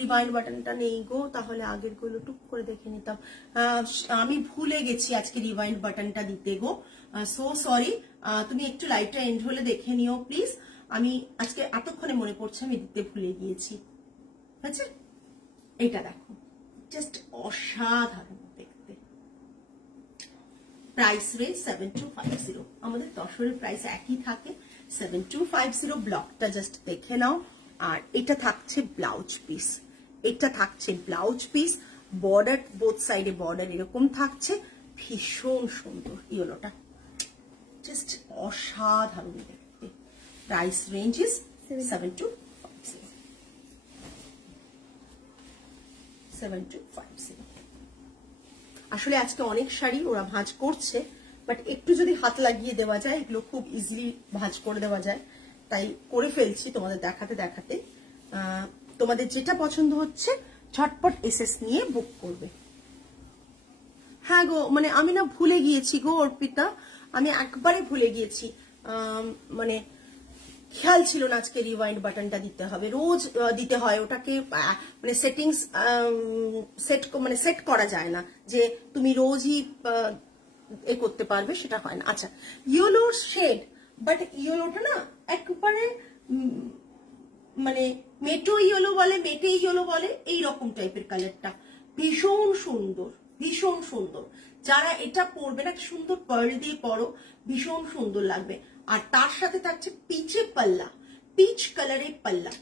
রিভাইন্ড বাটনটা নেই গো, তাহলে আগের গুলো টুক করে দেখে নিতাম। আমি ভুলে গেছি আজকে রিভাইন্ড বাটনটা দিতে গো, সো সরি। তুমি একটু লাইভটা এন্ড হলে দেখে নিও প্লিজ। আমি আজকে এতক্ষণে মনে পড়ছে আমি দিতে ভুলে গিয়েছি, ঠিক আছে? এটা দেখো, জাস্ট অসাধারণ দেখতে, প্রাইস রেঞ্জ 7250। আমাদের তসরের প্রাইস একই থাকে 7250। ব্লকটা জাস্ট দেখে নাও। আর এটা থাকছে ব্লাউজ পিস, এটা থাকছে ব্লাউজ পিস, বর্ডার বোথ সাইডে বর্ডার এরকম থাকছে, ভীষণ সুন্দর ইয়েলোটা, জাস্ট অসাধারণ দেখতে। Price range is 7250। আসলে আজকে অনেক শাড়ি ওরা ভাঁজ করছে, বাট একটু যদি হাত লাগিয়ে দেওয়া যায় এগুলো খুব ইজিলি ভাঁজ করে দেওয়া যায়, তাই করে ফেলছি তোমাদের দেখাতে দেখাতে। তোমাদের যেটা পছন্দ হচ্ছে ঝটপট এসএস নিয়ে বুক করবে। হ্যাঁ গো, মানে আমি না ভুলে গিয়েছি গো অর্পিতা, আমি একবারে ভুলে গিয়েছি, মানে খেয়াল ছিল না আজকে রিওয়াইন্ড বাটনটা দিতে হবে, রোজ দিতে হয় ওটাকে, মানে সেটিংস সেট করা যায় না যে তুমি রোজই এ করতে পারবে, সেটা হয় না। আচ্ছা, ইয়েলোর শেড, বাট ইয়েলোটা না একবারে মানে মেটো ইয়েলো বলে, মেটে ইয়েলো বলে, এইরকম টাইপের কালারটা, ভীষণ সুন্দর, ভীষণ সুন্দর। যারা এটা পরবে না, সুন্দর পার্ল দিয়ে পরো, ভীষণ সুন্দর লাগবে। আর তার সাথে থাকছে পিচে পাল্লা, পিচ কালারের পাল্লা।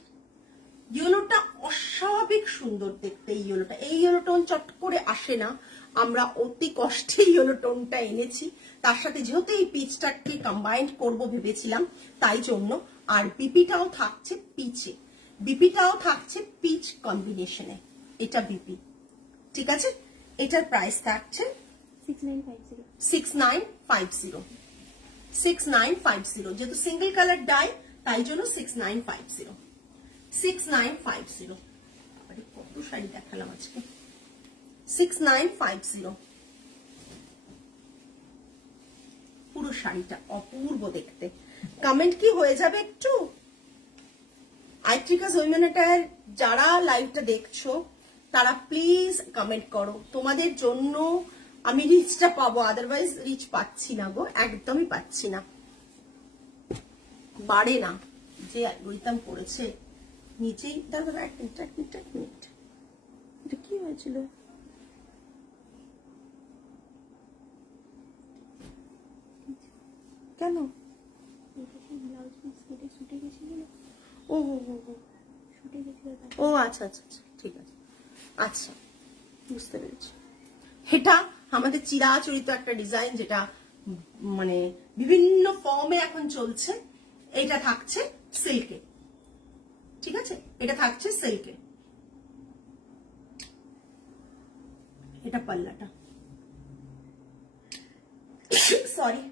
ইয়েলোটা অস্বাভাবিক সুন্দর দেখতে। এই ইয়েলোটা, এই ইয়েলো টোন চট করে আসে না, আমরা অতি কষ্টে ইয়েলো টোনটা এনেছি। তার সাথে যেহেতু এই পিচটাকে কম্বাইন্ড করব ভেবেছিলাম, তাই জন্য। আর বিপিটাও থাকছে পিচে, বিপিটাও থাকছে পিচ কম্বিনেশনে, এটা বিপি, ঠিক আছে। এটার প্রাইস থাকছে 6950। 6950, যেহেতু সিঙ্গেল কালার ডাই তাই জন্য 6950। 6950। আরে কত শাড়ি দেখালাম আজকে। 6950। পুরো শাড়িটা অপূর্ব দেখতে। কমেন্ট কি হয়ে যাবে একটু? আইট্রিকাস উইমেনটার যারা লাইভটা দেখছো তারা প্লিজ কমেন্ট করো, তোমাদের জন্য আমি রিচটা পাবো, আদারওয়াইজ রিচ পাচ্ছি না গো, একদমই পাচ্ছি না, বাড়ে না যে অ্যালগরিদম করেছে নিচেই। দাঁড়া এক মিনিট, এটা কি হয়েছিল? কেন? ও আচ্ছা আচ্ছা আচ্ছা, ঠিক আছে, আচ্ছা বুঝতে পেরেছি। এটা আমাদের চিরাচরিত একটা ডিজাইন, যেটা মানে বিভিন্ন ফর্মে এখন চলছে। এটা থাকছে সিল্কে, ঠিক আছে, এটা থাকছে সিল্কে। এটা পাল্লাটা, সরি,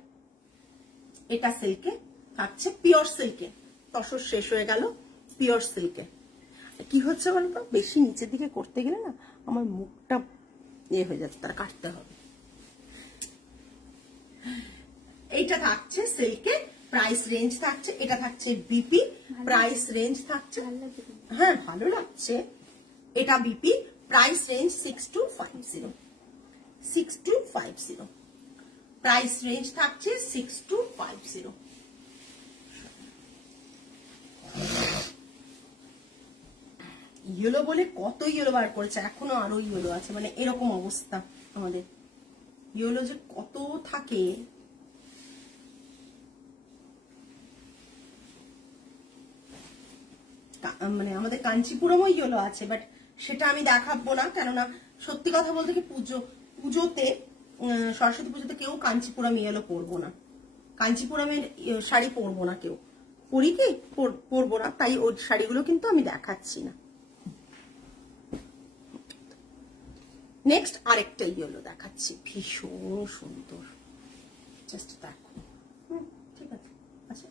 এটা সিল্কে থাকছে, পিওর সিল্কে। তসর শেষ হয়ে গেল, পিওর সিল্কে। কি হচ্ছে বলতো, বেশি নিচের দিকে করতে গেলে না আমার মুখটা ইয়ে হয়ে যাচ্ছে, তারা কাটতে হবে। এইটা থাকছে সিল্কে, প্রাইস রেঞ্জ থাকছে, এটা থাকছে বিপি, প্রাইস রেঞ্জ থাকছে, হ্যাঁ ভালো লাগছে, এটা BP, price range 6250। 6250, price range থাকছে 6250। ইয়েলো বলে কত ইয়েলো বার করেছে, এখনো আরো ইয়েলো আছে, মানে এরকম অবস্থা আমাদের। ইয়েলো যে কত থাকে, মানে আমাদের কাঞ্চিপুরমও ইয়েলো আছে, বাট সেটা আমি দেখাবো না, কেননা সত্যি কথা বলতে কি পুজোতে, সরস্বতী পুজোতে কেউ কাঞ্চিপুরম ইয়েলো পরবো না, কাঞ্চিপুরমের শাড়ি পরবো না, কেউ পরি কি পরবো না, তাই ওই শাড়িগুলো কিন্তু আমি দেখাচ্ছি না। নেক্সট আরেকটা ইয়েলো দেখাচ্ছি, ভীষণ সুন্দর, জাস্ট দেখো, ঠিক আছে। আচ্ছা,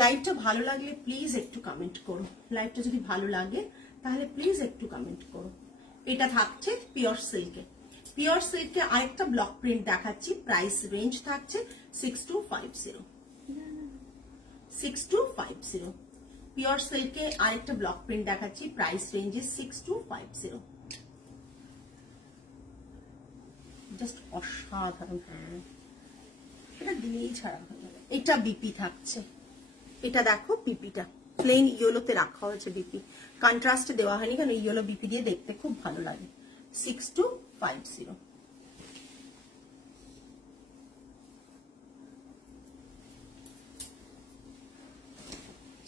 লাইভটা ভালো লাগলে প্লিজ একটু কমেন্ট করো, লাইভটা যদি ভালো লাগে তাহলে প্লিজ একটু কমেন্ট করো। এটা থাকছে পিওর সিল্কে, পিওর সিল্কে আরেকটা ব্লক প্রিন্ট দেখাচ্ছি, প্রাইস রেঞ্জ থাকছে 6250। 6250, পিওর সিল্কে আরেকটা ব্লক প্রিন্ট দেখাচ্ছি, প্রাইস রেঞ্জ 6250। জাস্ট অসাধারণ, এটা দিলেই ছাড়া হয়ে যাবে। এটা বিপি থাকছে, এটা দেখো বিপিটা প্লেন ইয়েলোতে রাখা হয়েছে বিপি, কন্ট্রাস্টে দেওয়া হয়নি কারণ ইয়েলো বিপি দিয়ে দেখতে খুব ভালো লাগে। 6250।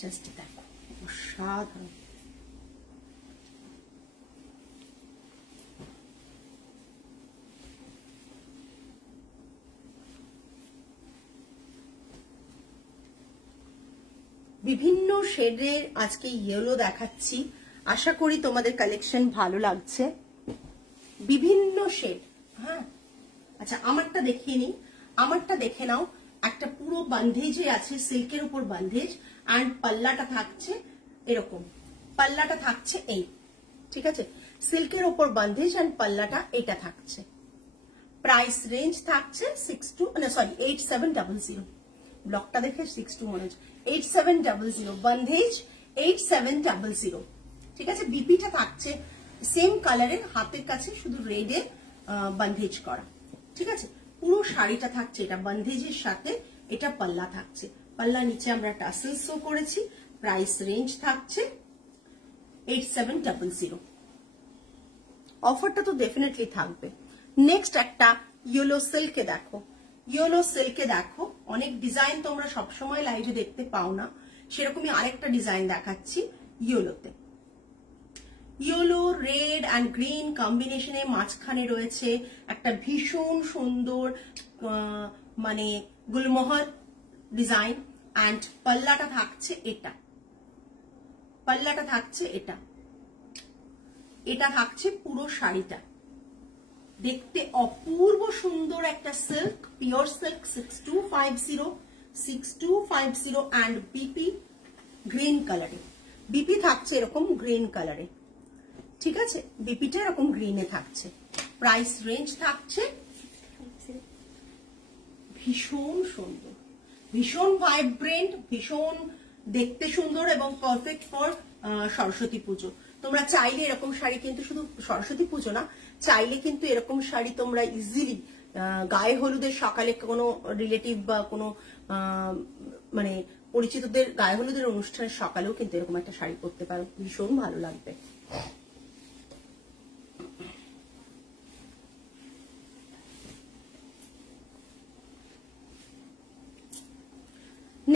জাস্ট দেখো অসাধারণ। বিভিন্ন শেডের আজকে ইয়েলো দেখাচ্ছি, আশা করি তোমাদের কালেকশন ভালো লাগছে। বিভিন্ন শেড। হ্যাঁ আচ্ছা, আমারটা দেখিয়ে নিই, আমারটা দেখে নাও। একটা পুরো বান্ধেজে আছে, সিল্কের উপর বান্ধেজ, অ্যান্ড পাল্লাটা থাকছে এরকম, পাল্লাটা থাকছে এই, ঠিক আছে, সিল্কের উপর বান্ধেজ অ্যান্ড পাল্লাটা এটা থাকছে। প্রাইস রেঞ্জ থাকছে 8700। ব্লকটা দেখে 62 মনে হচ্ছে, 8700 বান্ধেজ 8700, ঠিক আছে। বিপিটা থাকছে সেম কালারের, হাতের কাছে শুধু রেডে বান্ধেজ করা, ঠিক আছে। পুরো শাড়িটা থাকছে এটা বান্ধেজের সাথে, এটা পাল্লা থাকছে, পাল্লা নিচে আমরা টাসেল শো করেছি। প্রাইস রেঞ্জ থাকছে 8700। অফারটা তো ডেফিনেটলি থাকবে। নেক্সট একটা ইয়েলো সিল্কে দেখো, ইয়েলো সিল্কে দেখো, অনেক ডিজাইন তোমরা সবসময় লাইভে দেখতে পাও না, সেরকমই আরেকটা ডিজাইন দেখাচ্ছি ইয়েলোতে। ইয়েলো রেড অ্যান্ড গ্রিন কম্বিনেশনে মাঝখানে রয়েছে একটা ভীষণ সুন্দর মানে গুলমোহর ডিজাইন, অ্যান্ড পাল্লাটা থাকছে এটা, পাল্লাটা থাকছে এটা, এটা থাকছে পুরো শাড়িটা, দেখতে অপূর্ব সুন্দর একটা silk, pure silk. 6250 and BP green কালারে, বিপি থাকছে এরকম গ্রিন কালারে, ঠিক আছে, বিপিটা এরকম গ্রিনে থাকছে। প্রাইস রেঞ্জ থাকছে ভীষণ সুন্দর, ভীষণ ভাইব্রেন্ট, ভীষণ দেখতে সুন্দর এবং পারফেক্ট ফর সরস্বতী পুজো। তোমরা চাইলে এরকম শাড়ি কিন্তু শুধু সরস্বতী পুজো না, চাইলে কিন্তু এরকম শাড়ি তোমরা ইজিলি গায়ে হলুদের সকালে কোনো রিলেটিভ বা কোনো মানে পরিচিতদের গায়ে হলুদের অনুষ্ঠানের সকালেও কিন্তু এরকম একটা শাড়ি পরতে পারো, ভীষণ ভালো লাগবে।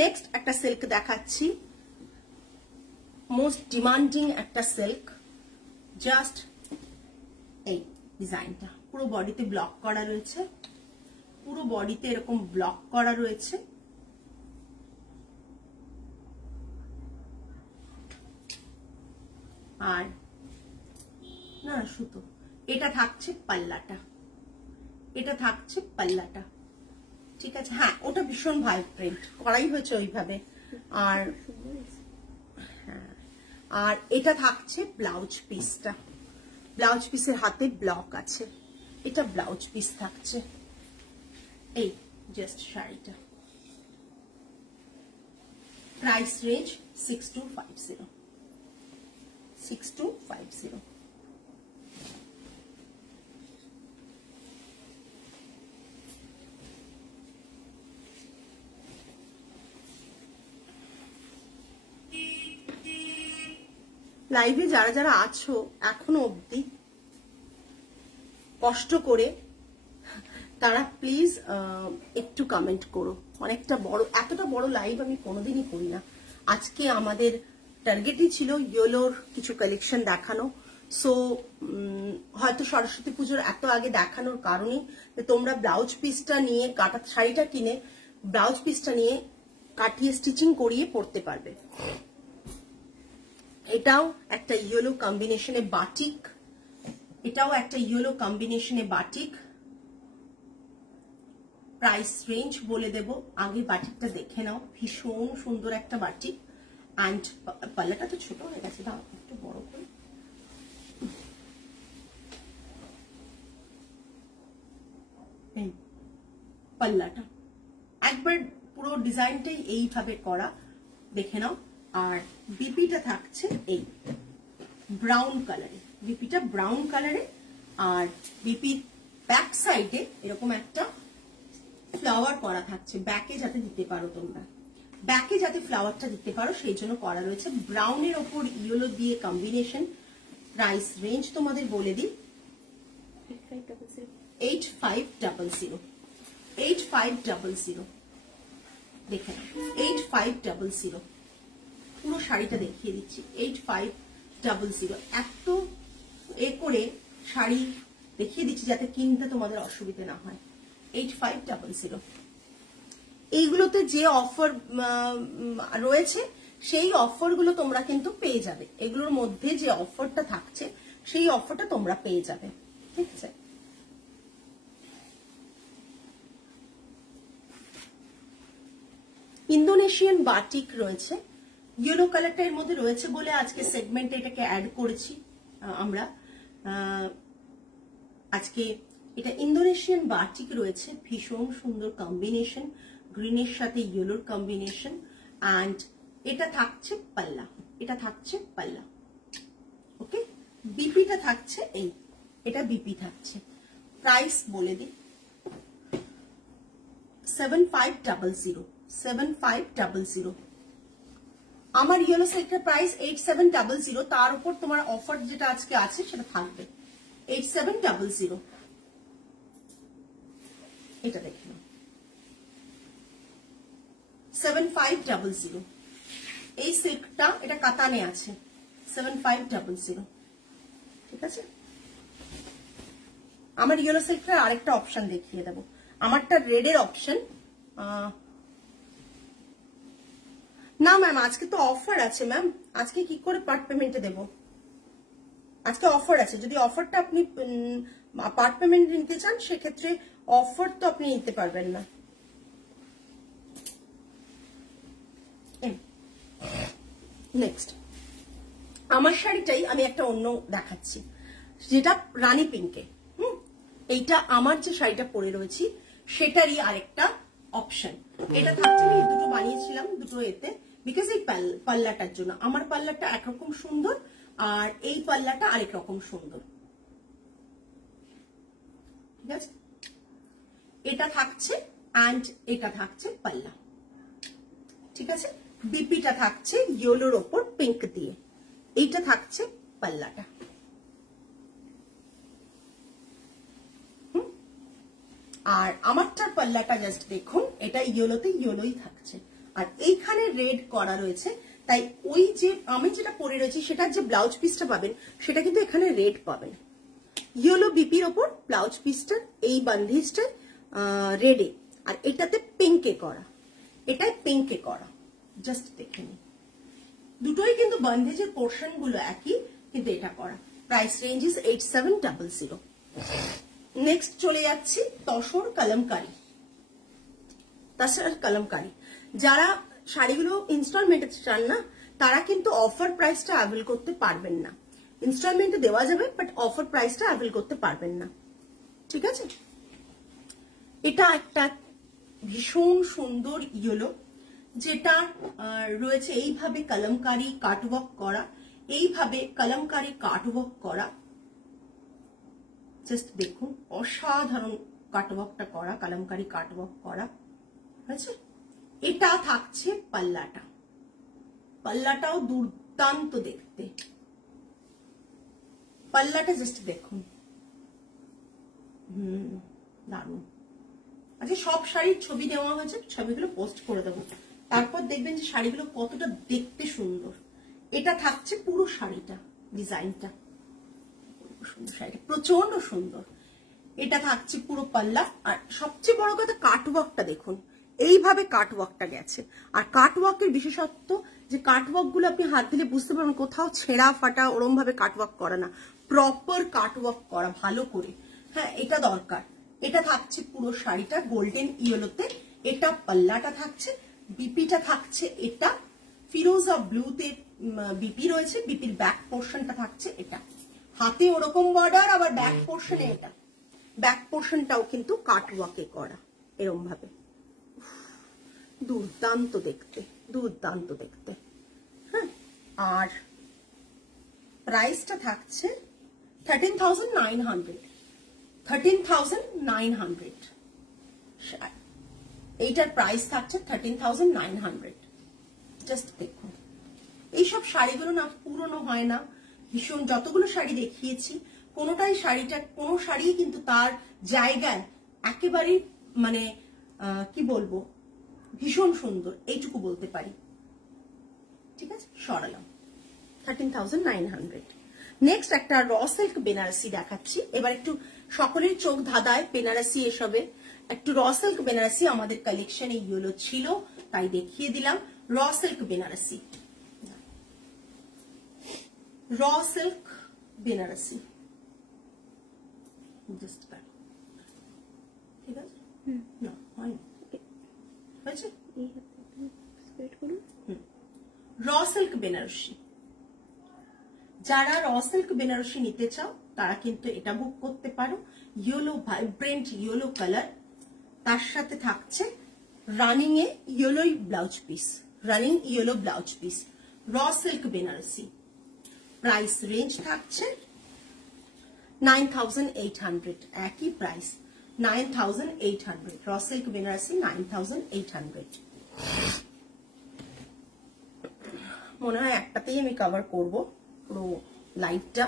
নেক্সট একটা সিল্ক দেখাচ্ছি, মোস্ট ডিমান্ডিং একটা সিল্ক, জাস্ট এই ডিজাইনটা পুরো বডিতে ব্লক করা রয়েছে, পুরো বডিতে এরকম ব্লক করা রয়েছে, আর না সুতো, এটা থাকছে পাল্লাটা, এটা থাকছে পাল্লাটা, ঠিক আছে। হ্যাঁ ওটা ভীষণ ভাইব্রেন্ট করাই হয়েছে ওইভাবে, আর হ্যাঁ, আর এটা থাকছে ব্লাউজ পিসটা, ব্লাউজ পিসের হাতে ব্লক আছে, এটা ব্লাউজ পিস থাকছে, এই জাস্ট শাড়িটা। Price range 6250, 6250। লাইভে যারা যারা আছো এখনো অবধি কষ্ট করে, তারা প্লিজ একটু কমেন্ট করো। অনেকটা বড়, এতটা বড় লাইভ আমি কোনোদিনই করি না। আজকে আমাদের টার্গেটই ছিল ইয়েলোর কিছু কালেকশন দেখানো, সো হয়তো সরস্বতী পুজোর এত আগে দেখানোর কারণে তোমরা ব্লাউজ পিসটা নিয়ে, কাটা শাড়িটা কিনে ব্লাউজ পিসটা নিয়ে কাটিয়ে স্টিচিং করিয়ে পরতে পারবে। এটাও একটা ইয়েলো কম্বিনেশনে বাটিক, এটাও একটা ইয়েলো কম্বিনেশনে বাটিক। প্রাইস রেঞ্জ বলে দেব, আগে বাটিকটা দেখে নাও, ভীষণ সুন্দর একটা বাটিক, অ্যান্ড পাল্লাটা তো ছোট হয়ে গেছে, দাও একটু বড় করে, পাল্লাটা একবার পুরো ডিজাইনটাই এইভাবে করা, দেখে নাও। আর বিপিটা থাকছে এই ব্রাউন কালারে, বিপিটা ব্রাউন কালারে, আর বিপির ব্যাক সাইডে এরকম একটা ফ্লাওয়ার করা থাকছে, ব্যাকে যাতে দিতে পারো তোমরা। ব্যাকে যাতে ফ্লাওয়ারটা দিতে পারো সেই জন্য করা রয়েছে। ব্রাউনের ওপর ইয়েলো দিয়ে কম্বিনেশন। প্রাইস রেঞ্জ তোমাদের বলে দিই, 8500 8500 দেখেন 8500 পুরো শাড়িটা দেখিয়ে দিচ্ছি। 8500 এত এ করে শাড়ি দেখিয়ে দিচ্ছি যাতে কিনতে তোমাদের অসুবিধা না হয়। 8500 এইগুলোতে যে অফার রয়েছে সেই অফারগুলো তোমরা কিন্তু পেয়ে যাবে। এগুলোর মধ্যে যে অফারটা থাকছে সেই অফারটা তোমরা পেয়ে যাবে, ঠিক আছে। ইন্দোনেশিয়ান বাটিক রয়েছে, ইয়েলো কালারটা এর মধ্যে রয়েছে বলে আজকে সেগমেন্টে এটাকে অ্যাড করেছি আমরা। আজকে এটা ইন্দোনেশিয়ান বাটিক রয়েছে, ভীষণ সুন্দর কম্বিনেশন, গ্রিনের সাথে ইয়েলোর কম্বিনেশন। অ্যান্ড এটা থাকছে পাল্লা, এটা থাকছে পাল্লা, ওকে। বিপিটা থাকছে এই, এটা বিপি থাকছে। প্রাইস বলে দিই 7500 7500। আমার ইয়েলো সিল্কের প্রাইস 8700, তার উপর তোমার অফার যেটা আজকে আছে সেটা থাকবে 8700। এটা দেখে নাও 7500। এই সিল্কটা এটা কাতানে আছে 7500, ঠিক আছে। আমার ইয়েলো সিল্কের আরেকটা অপশন দেখিয়ে দেবো, আমারটা রেডের অপশন। না ম্যাম আজকে তো অফার আছে ম্যাম, আজকে কি করে পার্ট পেমেন্টে দেবো? আজকে অফার আছে, যদি অফারটা আপনি পার্ট পেমেন্ট নিতে চান সেক্ষেত্রে অফার তো আপনি নিতে পারবেন না। নেক্সট আমার শাড়িটাই আমি একটা অন্য দেখাচ্ছি, যেটা রানী পিঙ্কে। এইটা আমার যে শাড়িটা পরে রয়েছি সেটারই আরেকটা অপশন। এটা থাকছে, আমি দুটো বানিয়েছিলাম দুটো এতে, বিকজ এই পাল্লাটার জন্য। আমার পাল্লাটা একরকম সুন্দর আর এই পাল্লাটা আরেক রকম সুন্দর, ঠিক আছে। এটা থাকছে অ্যান্ড এটা থাকছে পাল্লা, ঠিক আছে। বিপিটা থাকছে ইয়েলোর ওপর পিঙ্ক দিয়ে, এইটা থাকছে পাল্লাটা। আর আমারটার পাল্লাটা জাস্ট দেখুন, এটা ইয়েলোতে ইয়েলোই থাকছে আর এইখানে রেড করা রয়েছে, তাই ওই যে আমি যেটা পরে রয়েছি সেটার যে ব্লাউজ পিসটা পাবেন সেটা কিন্তু এখানে রেড পাবেন। ইয়েলো বিপির ওপর ব্লাউজ পিসটার এই বান্ধিজটা রেডে, আর এটাতে পিঙ্কে করা, এটাই পিঙ্কে করা। জাস্ট দেখে নিন, দুটোই কিন্তু বান্ধিজের পোর্শন গুলো একই, কিন্তু এটা করা। Price range is 8700। নেক্সট চলে যাচ্ছি তসর কলমকারী। তসর কলমকারী যারা শাড়িগুলো ইনস্টলমেন্টে চান না তারা কিন্তু অফার প্রাইসটা অ্যাভেল করতে পারবেন না। ইনস্টলমেন্টে দেওয়া যাবে বাট অফার প্রাইসটা অ্যাভেল করতে পারবেন না, ঠিক আছে। এটা একটা ভীষণ সুন্দর ইয়েলো, যেটা রয়েছে এইভাবে কলমকারী কাটওয়ার্ক করা, এইভাবে কলমকারী কাটওয়ার্ক করা। জাস্ট দেখুন অসাধারণ কাটওয়ার্কটা করা, কলমকারী কাটওয়ার্ক করা হয়েছে। এটা থাকছে পাল্লাটা, পাল্লাটাও দুর্দান্ত দেখতে। পাল্লাটা জাস্ট দেখুন, দারুণ। আচ্ছা সব শাড়ির ছবি দেওয়া হয়েছে, ছবিগুলো পোস্ট করে দেবো, তারপর দেখবেন যে শাড়িগুলো কতটা দেখতে সুন্দর। এটা থাকছে পুরো শাড়িটা, ডিজাইনটা সুন্দর, শাড়িটা প্রচন্ড সুন্দর। এটা থাকছে পুরো পাল্লা, আর সবচেয়ে বড় কথা কাটওয়ার্কটা দেখুন, এইভাবে কাটওয়ার্কটা গেছে। আর কাটওয়ার্কের বিশেষত্ব যে কাটওয়ার্ক গুলো আপনি হাত দিলে বুঝতে পারবেন কোথাও ছেঁড়া ফাটা ওরম ভাবে কাটওয়ার্ক করা না, প্রপার কাটওয়ার্ক করা ভালো করে। হ্যাঁ এটা দরকার। এটা থাকছে পুরো শাড়িটা গোল্ডেন ইয়েলোতে, এটা পাল্লাটা থাকছে, বিপিটা থাকছে এটা ফিরোজা ব্লুতে বিপি রয়েছে, বিপির ব্যাক পোর্শনটা থাকছে এটা, হাতে ওরকম বর্ডার, আবার ব্যাক পোর্শনে এটা, ব্যাক পোর্শনটাও কিন্তু কাটওয়ার্কে করা এরকম ভাবে। দুর্দান্ত দেখতে, দুর্দান্ত দেখতে। হ্যাঁ আর প্রাইসটা থাকছে 13,900 13,900। এইটার প্রাইস থাকছে 13,900। জাস্ট দেখুন, এইসব শাড়িগুলো না পুরনো হয় না, ভীষণ যতগুলো শাড়ি দেখিয়েছি কোনোটাই কোনো শাড়ি কিন্তু তার জায়গায় একেবারে মানে কি বলবো ভীষণ সুন্দর, এইটুকু বলতে পারি। ঠিক আছে, সরালাম 13,900। নেক্সট একটা র সিল্ক বেনারসি দেখাচ্ছি। এবার একটু সকলের চোখ ধাঁধায় বেনারসি এসবে, একটু র সিল্ক বেনারসি আমাদের কালেকশনে ইয়েলো ছিল তাই দেখিয়ে দিলাম। র সিল্ক বেনারসি, র সিল্ক বেনারসি জাস্ট ঠিক আছে, না হয়নি, হয়েছে। র সিল্ক বেনারসি, যারা র সিল্ক বেনারসি নিতে চাও তারা কিন্তু এটা বুক করতে পারো। ইয়েলো, ভাইব্রেন্ট ইয়েলো কালার, তার সাথে থাকছে running a yellow blouse piece, running yellow blouse piece, raw silk Banarasi. Price range থাকছে 9,800, একই প্রাইস 9,800, র সিল্ক বেনারসি 9,800। মনে হয় একটাতেই আমি কভার করব পুরো লাইটটা।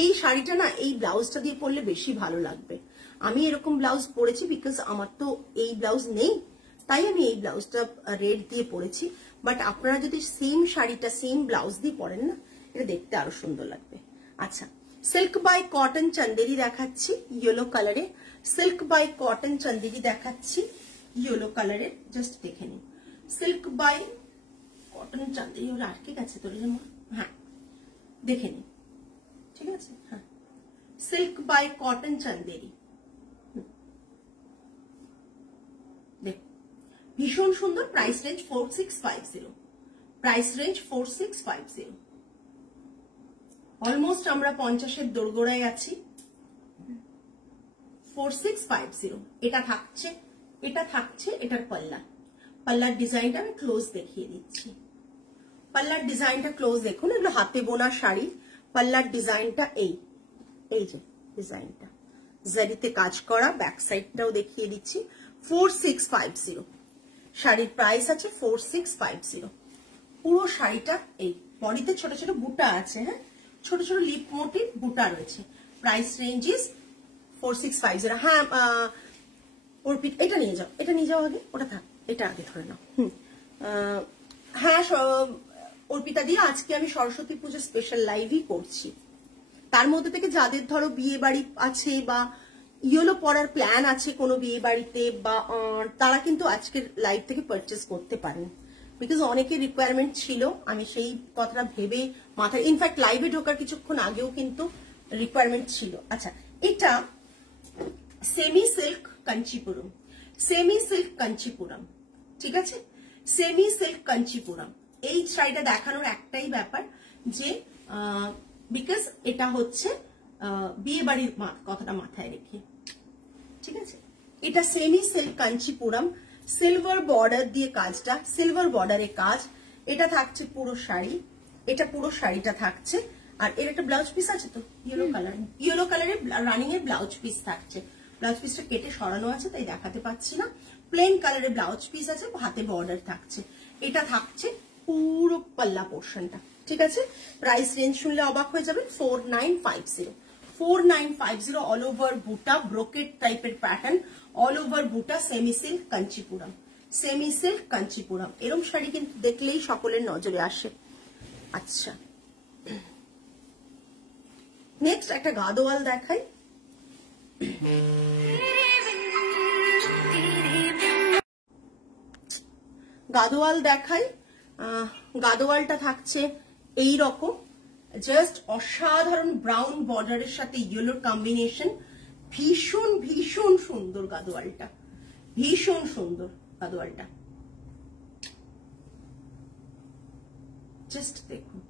এই শাড়িটা না এই ব্লাউজটা দিয়ে পরলে বেশি ভালো লাগবে। আমি এরকম ব্লাউজ পরেছি বিকজ আমার তো এই ব্লাউজ নেই, তাই আমি এই ব্লাউজটা রেড দিয়ে পরেছি। বাট আপনারা যদি সেম শাড়িটা সেম ব্লাউজ দিয়ে পরেন না, এটা দেখতে আরো সুন্দর লাগবে। আচ্ছা, সিল্ক বাই কটন চন্দেরি দেখাচ্ছি ইয়েলো কালারে, সিল্ক বাই কটন চন্দেরি দেখাচ্ছি ইয়েলো কালারের, জাস্ট দেখে নিন। সিল্ক বাই কটন চন্দেরি ওরা আটকে গেছে তোর, হ্যাঁ দেখে নিন, ঠিক আছে। হ্যাঁ, সিল্ক বাই কটন চন্দেরি, দেখ ভীষণ সুন্দর। Price range 4650, price range 4650। Almost আমরা 50-এর দোরগোড়ায় আছি। 4650 এটা থাকছে, এটার পাল্লা, পাল্লার ডিজাইনটা আমি ক্লোজ দেখিয়ে দিচ্ছি। পাল্লার ডিজাইনটা ক্লোজ দেখুন, এগুলো হাতে বোনা শাড়ি। পাল্লার ডিজাইনটা এই যে ডিজাইনটা জারিতে কাজ করা, ব্যাক সাইডটাও দেখিয়ে দিচ্ছি। 4650 শাড়ির প্রাইস আছে 4650। পুরো শাড়িটা এই বডিতে ছোট ছোট বুটা আছে, হ্যাঁ ছোট ছোট লিপ মোটিভ বুটা রয়েছে। Price range is 4650। হ্যাঁ অর্পিত এটা নিয়ে যাও, এটা নিয়ে যাও আগে, ওটা থাক, এটা আগে ধরে নাও। হ্যাঁ অর্পিতা দিয়ে আজকে আমি সরস্বতী পুজো স্পেশাল লাইভই করছি। তার মধ্যে থেকে যাদের ধরো বিয়ে বাড়ি আছে বা ইয়েলো পরার প্ল্যান আছে কোনো বিয়ে বাড়িতে, বা তারা কিন্তু আজকের লাইভ থেকে পারচেস করতে পারেন। বিকজ অনেকের রিকোয়ারমেন্ট ছিল, আমি সেই কথাটা ভেবে মাথায়, ইনফ্যাক্ট লাইভে ঢোকার কিছুক্ষণ আগেও কিন্তু রিকোয়ারমেন্ট ছিল। আচ্ছা, এটা semi silk Kanchipuram, semi silk Kanchipuram, ঠিক আছে, সেমি সিল্ক কাঞ্চিপুরম। এই শাড়িটা দেখানোর একটাই ব্যাপার যে বিকজ এটা হচ্ছে বিয়ে বাড়ির কথাটা মাথায় রেখে, ঠিক আছে। এটা semi silk Kanchipuram, silver border দিয়ে কাজটা, সিলভার বর্ডারে কাজ। এটা থাকছে পুরো শাড়ি, এটা পুরো শাড়িটা থাকছে। আর এর একটা ব্লাউজ পিস আছে তো ইয়েলো কালার, ইয়েলো কালারের রানিং এর ব্লাউজ পিস থাকছে। ব্লাউজ পিসটা কেটে সরানো আছে তাই দেখাতে পাচ্ছি না। প্লেন কালারের ব্লাউজ পিস আছে, হাতে বর্ডার থাকছে। এটা থাকছে পুরো পাল্লা পোর্শনটা, ঠিক আছে। প্রাইস রেঞ্জ শুনলে অবাক হয়ে যাবেন, 4950, 4950। অল ওভার বুটা, ব্রোকেট টাইপের প্যাটার্ন, অল ওভার বুটা, semi silk Kanchipuram, semi silk Kanchipuram. এরকম শাড়ি কিন্তু দেখলেই সকলের নজরে আসে। আচ্ছা, নেক্সট একটা গাদোয়াল দেখাই। গাদোয়াল দেখাই, গাদোয়ালটা থাকছে এই রকম, জাস্ট অসাধারণ ব্রাউন বর্ডারের সাথে ইয়েলোর কম্বিনেশন। ভীষণ ভীষণ সুন্দর গাদোয়ালটা, ভীষণ সুন্দর গাদোয়ালটা, জাস্ট দেখুন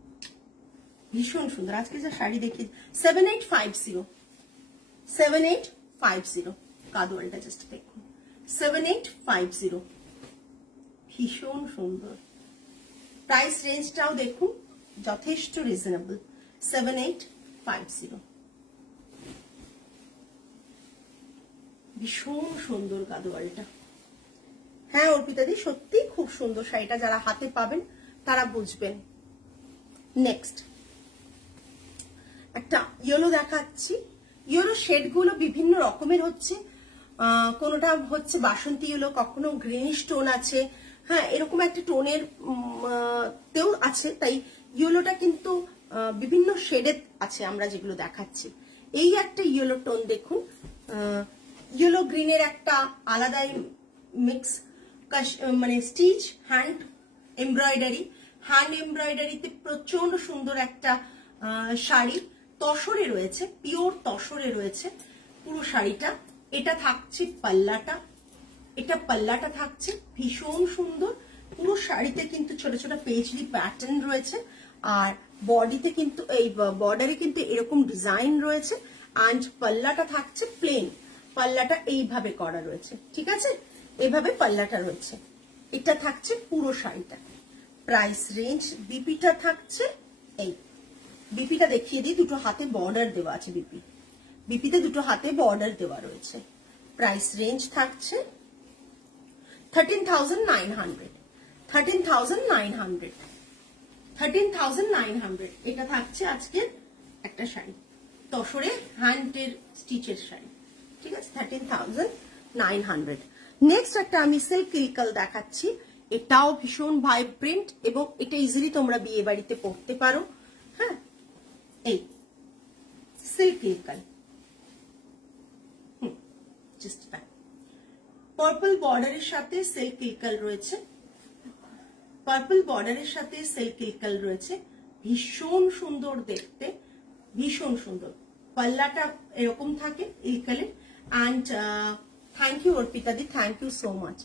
ভীষণ সুন্দর। আজকে যা শাড়ি দেখি 7850, 7850 গাদোয়ালটা, জাস্ট দেখুন 7850, ভীষণ সুন্দর। প্রাইস রেঞ্জটাও দেখুন যথেষ্ট রিজনেবল, 1350। ভীষণ সুন্দর গাদোয়ালটা। হ্যাঁ অর্পিতাদি সত্যি খুব সুন্দর শাড়িটা, যারা হাতে পাবেন তারা বুঝবেন। নেক্সট একটা ইয়েলো দেখাচ্ছি। ইয়েলো শেড গুলো বিভিন্ন রকমের হচ্ছে, কোনোটা হচ্ছে বাসন্তী ইয়েলো, কখনো গ্রিনিশ টোন আছে, হ্যাঁ এরকম একটা টোনের তেও আছে। তাই ইয়েলোটা কিন্তু বিভিন্ন শেডের আছে আমরা যেগুলো দেখাচ্ছি। এই একটা ইয়েলো টোন দেখুন, ইয়েলো গ্রিনের একটা আলাদাই মিক্স, মানে স্টিচ হ্যান্ড এমব্রয়ডারিতে প্রচন্ড সুন্দর একটা শাড়ি, তসরে রয়েছে, পিওর তসরে রয়েছে পুরো শাড়িটা। এটা থাকছে পাল্লাটা, এটা পাল্লাটা থাকছে ভীষণ সুন্দর। পুরো শাড়িতে কিন্তু ছোট ছোট পেজলি প্যাটার্ন রয়েছে, আর বডিতে কিন্তু এই বর্ডারে কিন্তু এরকম ডিজাইন রয়েছে, অ্যান্ড পাল্লাটা থাকছে প্লেন, পাল্লাটা এইভাবে করা রয়েছে, ঠিক আছে, এইভাবে পাল্লাটা রয়েছে। এটা থাকছে পুরো শাড়িটা। প্রাইস রেঞ্জ, বিপিটা থাকছে এই, বিপিটা দেখিয়ে দিই, দুটো হাতে বর্ডার দেওয়া আছে, বিপিতে দুটো হাতে বর্ডার দেওয়া রয়েছে। প্রাইস রেঞ্জ থাকছে 13,900, 13,900, 13,900। এটা থাকছে আজকে একটা শাড়ি, তসরে হ্যান্ডের স্টিচের শাড়ি, ঠিক আছে, 13,900। নেক্সট একটা আমি সিল্ক ইলকাল দেখাচ্ছি। এটাও ভীষণ ভাইব্রেন্ট এবং এটা ইজিলি তোমরা বিয়ে বাড়িতে পরতে পারো। হ্যাঁ এই সিল্ক ইলকাল, জাস্ট পার্পল বর্ডারের সাথে সিল্ক ইলকাল রয়েছে, পার্পল বর্ডারের সাথে সিল্ক ইলকাল রয়েছে, ভীষণ সুন্দর দেখতে, ভীষণ সুন্দর। পাল্লাটা এরকম থাকে ইলকালের। অ্যান্ড থ্যাংক ইউ অর্পিতাদি, থ্যাংক ইউ সো মাচ।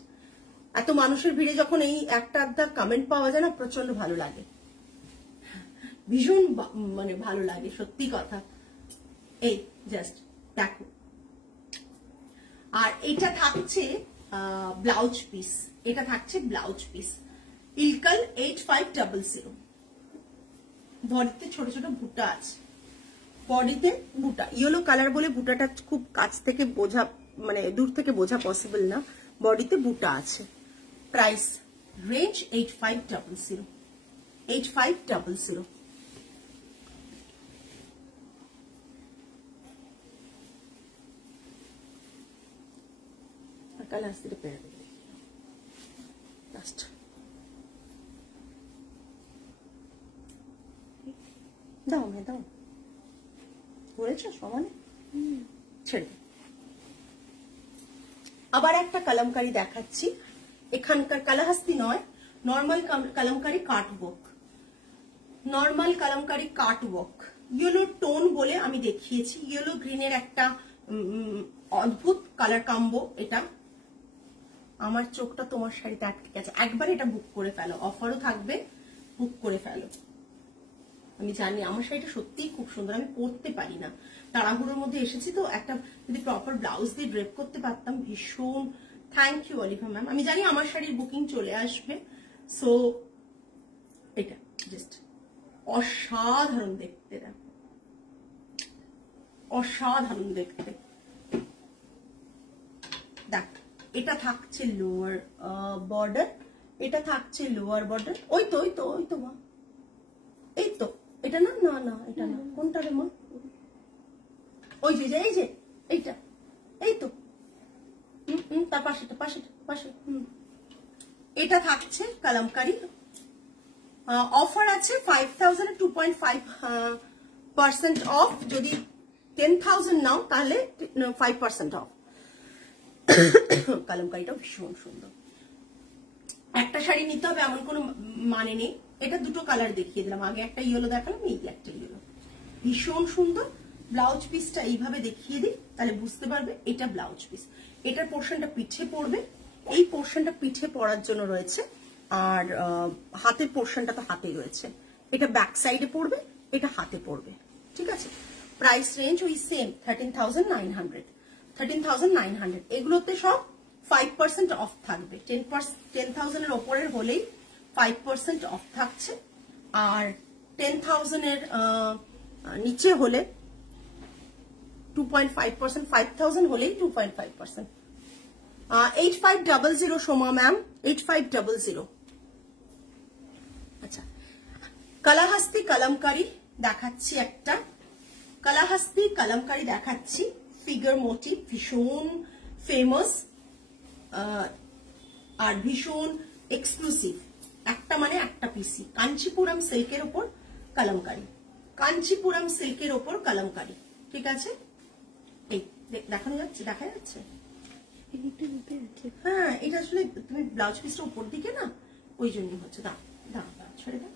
এত মানুষের ভিড়ে যখন এই একটা আধা কমেন্ট পাওয়া যায় না, প্রচন্ড ভালো লাগে, ভীষণ মানে ভালো লাগে, সত্যি কথা। এই জাস্ট দেখো, আর এটা থাকছে ব্লাউজ পিস, এটা থাকছে ব্লাউজ পিস, ইলকাল 8500। বডিতে ছোট ছোট বুটা আছে, বডিতে বুটা, ইয়েলো কালার বলে বুটাটা খুব কাছ থেকে বোঝা, মানে দূর থেকে বোঝা পসিবল না, বডিতে বুটা আছে। Price range 8500, 8500। কাল আসতে পেরে লাস্ট দাও, মেয়ে দাও, বলেছ সমানে ছেড়ে। আবার একটা কালামকারি দেখাচ্ছি, এখানকার কালাহাস্তি নয়, normal kalamkari cutwork, normal kalamkari cutwork, yellow tone বলে আমি দেখিয়েছি। ইয়েলো গ্রিনের একটা অদ্ভুত কালার কম্বো। এটা আমার চোখটা তোমার শাড়িতে আটকে গেছে, একবার এটা বুক করে ফেলো, অফারও থাকবে, বুক করে ফেলো। আমি জানি আমার শাড়িটা সত্যিই খুব সুন্দর, আমি পরতে পারি না, তাড়াহুড়োর মধ্যে এসেছি তো, একটা যদি প্রপার ব্লাউজ দিয়ে ড্রেপ করতে পারতাম, ভীষণ। Thank you Olivia ma'am. আমি জানি আমার শাড়ির বুকিং চলে আসবে, সো এটা জাস্ট অসাধারণ দেখতে, দেখো অসাধারণ দেখতে। দেখ, এটা থাকছে লোয়ার বর্ডার, এটা থাকছে লোয়ার বর্ডার। ওই তো ওই তো ওই তো মা, এই তো, এটা না না না এটা না, কোনটা রে মা, ওই যে এই যে এইটা, এই তো তার পাশেটা, পাশে। এটা থাকছে কালামকারি, অফার আছে 5000 2.5% অফ, যদি 10,000 নাও তাহলে 5% অফ। কালামকারিটাও ভীষণ সুন্দর। একটা শাড়ি নিতে হবে এমন কোনো মানে নেই, এটা দুটো কালার দেখিয়ে দিলাম, আগে একটা ইয়েলো দেখালাম, এই একটা ইয়েলো, ভীষণ সুন্দর। ব্লাউজ পিসটা এইভাবে দেখিয়ে দিই, তাহলে বুঝতে পারবে এটা ব্লাউজ পিস। এটার পোর্শনটা পিঠে পড়বে, এই পোর্শনটা পিঠে পড়ার জন্য রয়েছে, আর হাতের পোর্শনটা তো হাতে রয়েছে। এটা ব্যাক সাইডে পড়বে, এটা হাতে পড়বে, ঠিক আছে। প্রাইস রেঞ্জ ওই সেম 13,900, 13,900। এগুলোতে সব 5% অফ থাকবে, 10,000 এর ওপরের হলেই 5% অফ থাকছে, আর 10,000 এর নিচে হলে 2.5%, 5000 হলেই 2.5%। 8500 সোমা ম্যাম, 8500। আচ্ছা, কালাহাস্তি কালামকারি দেখাচ্ছি, একটা কালাহাস্তি কালামকারি দেখাচ্ছি, ফিগার মোটিভ, ভীষণ ফেমাস আর ভীষণ এক্সক্লুসিভ। একটা মানে একটা পিসি, কাঞ্চিপুরম সিল্কের ওপর কালামকারি, কাঞ্চিপুরম সিল্কের ওপর কালামকারি, ঠিক আছে? এই দেখানো যাচ্ছে, দেখা যাচ্ছে? হ্যাঁ, এটা আসলে তুমি ব্লাউজ পিসটা উপর দিকে না, ওই জন্যই হচ্ছে। ছেড়ে দাও।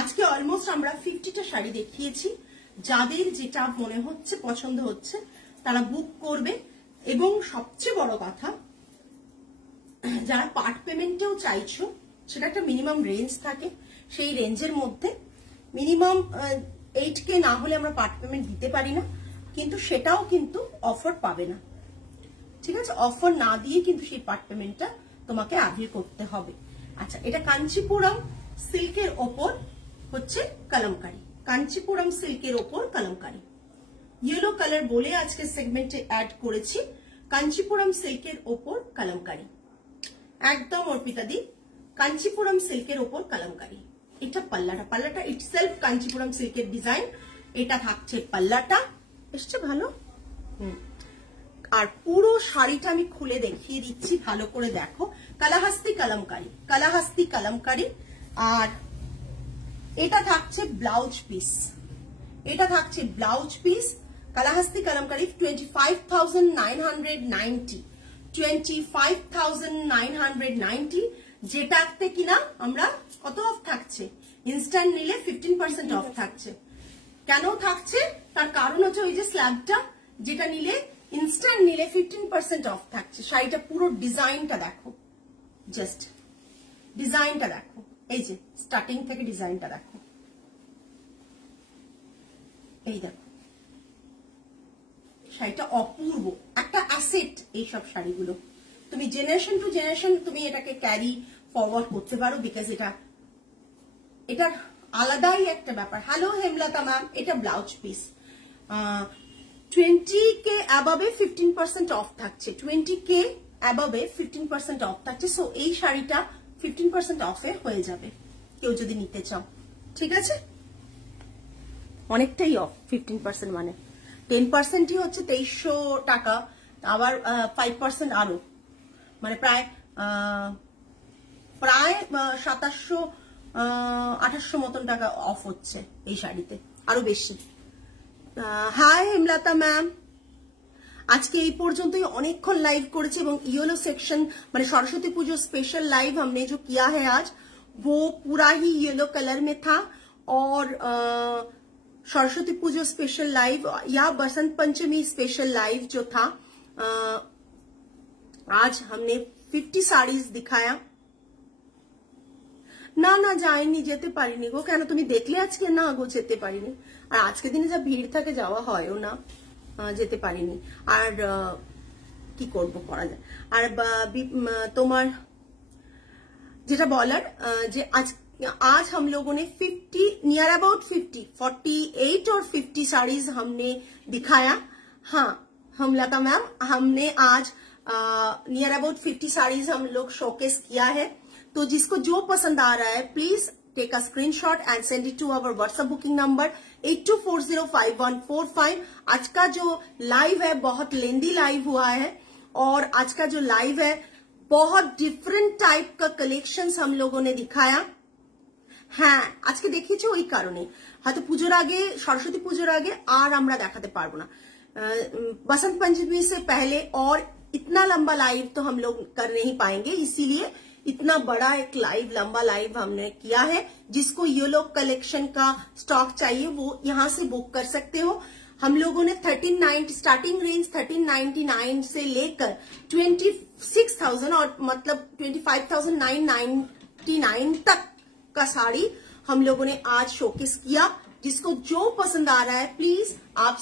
আজকে অলমোস্ট আমরা 50টা শাড়ি দেখিয়েছি। যাদের যেটা মনে হচ্ছে পছন্দ হচ্ছে তারা বুক করবে। এবং সবচেয়ে বড় কথা, যারা পার্ট পেমেন্টেও চাইছো, সেটা একটা মিনিমাম রেঞ্জ থাকে, সেই রেঞ্জের মধ্যে মিনিমাম 8K না হলে আমরা পার্ট পেমেন্ট দিতে পারি না, কিন্তু সেটাও কিন্তু অফার পাবে না, ঠিক আছে? অফার না দিয়ে কিন্তু সেই পার্ট পেমেন্টটা তোমাকে আগে করতে হবে। আচ্ছা, এটা কাঞ্চিপুরম সিল্কের ওপর হচ্ছে কালামকারি, কাঞ্চিপুরম সিল্কের ওপর কালামকারি। ইয়েলো কালার বলে আজকে সেগমেন্টে অ্যাড করেছি, কাঞ্চিপুরম সিল্কের ওপর কালামকারি, একদম অর্পিতা দি, কাঞ্চিপুরম সিল্কের ওপর কালামকারি। এটা পাল্লাটা ইটসেলফ কাঞ্চিপুরম সিল্কের ডিজাইন। এটা থাকছে পাল্লাটা, এসছে ভালো। আর পুরো শাড়িটা আমি খুলে দেখিয়ে দিচ্ছি, ভালো করে দেখো। কালাহাস্তি কালামকারি, কালাহাস্তি কালামকারি। আর এটা থাকছে ব্লাউজ পিস, এটা থাকছে ব্লাউজ পিস, কালাহাস্তি কালামকারি 25,990, 25,990, যেটাতে কিনা আমরা কত অফ থাকছে, ইনস্ট্যান্ট নিলে 15% অফ থাকছে। কেন থাকছে তার কারণ হচ্ছে ওই যে স্ল্যাবটা, যেটা নিলে ইনস্ট্যান্ট নিলে 15% অফ থাকছে। শাড়িটা পুরো ডিজাইনটা দেখো, জাস্ট ডিজাইনটা দেখো, এই যে স্টার্টিং থেকে ডিজাইনটা দেখো, এই দেখো শাড়িটা অপূর্ব, একটা অ্যাসেট এইসব শাড়িগুলো। তুমি জেনারেশন টু জেনারেশন তুমি এটাকে ক্যারি ফরওয়ার্ড করতে পারো, বিকজ এটার আলাদাই একটা ব্যাপার। হ্যালো হেমলতা ম্যাম, এটা ব্লাউজ পিস, 20K অ্যাবাবে 15% অফ থাকছে, 20K অ্যাবাবে 15% অফ থাকছে। সো এই শাড়িটা 15% অফে হয়ে যাবে কেউ যদি নিতে চাও, ঠিক আছে? অনেকটাই অফ, 15% মানে 10%ই হচ্ছে 2300 টাকা, আবার 5% আরো, মানে প্রায় 2700-2800 মতন টাকা অফ হচ্ছে এই শাড়িতে, আরো বেশি। হাই হেমলতা ম্যাম, আজকে এই পর্যন্তই অনেকক্ষণ লাইভ করেছি এবং ইয়েলো সেকশন মানে সরস্বতী পুজো স্पेशल लाइव हमने जो किया है आज वो पूरा ही येलो कलर में था। और सरस्वती पूजो स्पेशल लाइव या बसंत पंचमी स्पेशल लाइव जो था, आज हमने 50 साड़ीज दिखाया। না না যাইনি, যেতে পারিনি গো। কেন তুমি দেখলে আজকে? না গো, যেতে পারিনি। আর আজকে দিনে যা ভিড় থাকে যাওয়া হয়ও না, যেতে পারিনি। আর কি করব, করা যায়। আর তোমার যেটা বলার, যে आज हम लोगों ने 50 नियर अबाउट 48 और 50 साड़ीज हमने दिखाया। हाँ हेमलता मैम, हमने आज नियर अबाउट 50 साड़ीज हम लोग शोकेस किया है। तो जिसको जो पसंद आ रहा है please take a screenshot and send it to our WhatsApp booking number 82405145। आज का जो लाइव है बहुत लेंदी लाइव हुआ है, और आज का जो लाइव है बहुत डिफरेंट टाइप का कलेक्शंस हम लोगों ने दिखाया। হ্যাঁ, আজকে দেখিয়েছি ওই কারণে, হয়তো পুজোর আগে, সরস্বতী পুজোর আগে আর আমরা দেখাতে পারবো না। बसंत पंचमी से पहले और इतना लंबा लाइव तो हम लोग कर नहीं पाएंगे, इसीलिए इतना बड़ा एक लाइव, लंबा लाइव हमने किया है। जिसको ये लोग कलेक्शन का स्टॉक चाहिए वो यहाँ से बुक कर सकते हो। हम लोगों ने 1390 स्टार्टिंग रेंज 1399 से लेकर 26,000 और मतलब 25,999 तक का साड़ी हम लोगों ने आज शोकेस किया। जिसको जो पसंद आ रहा है प्लीज आप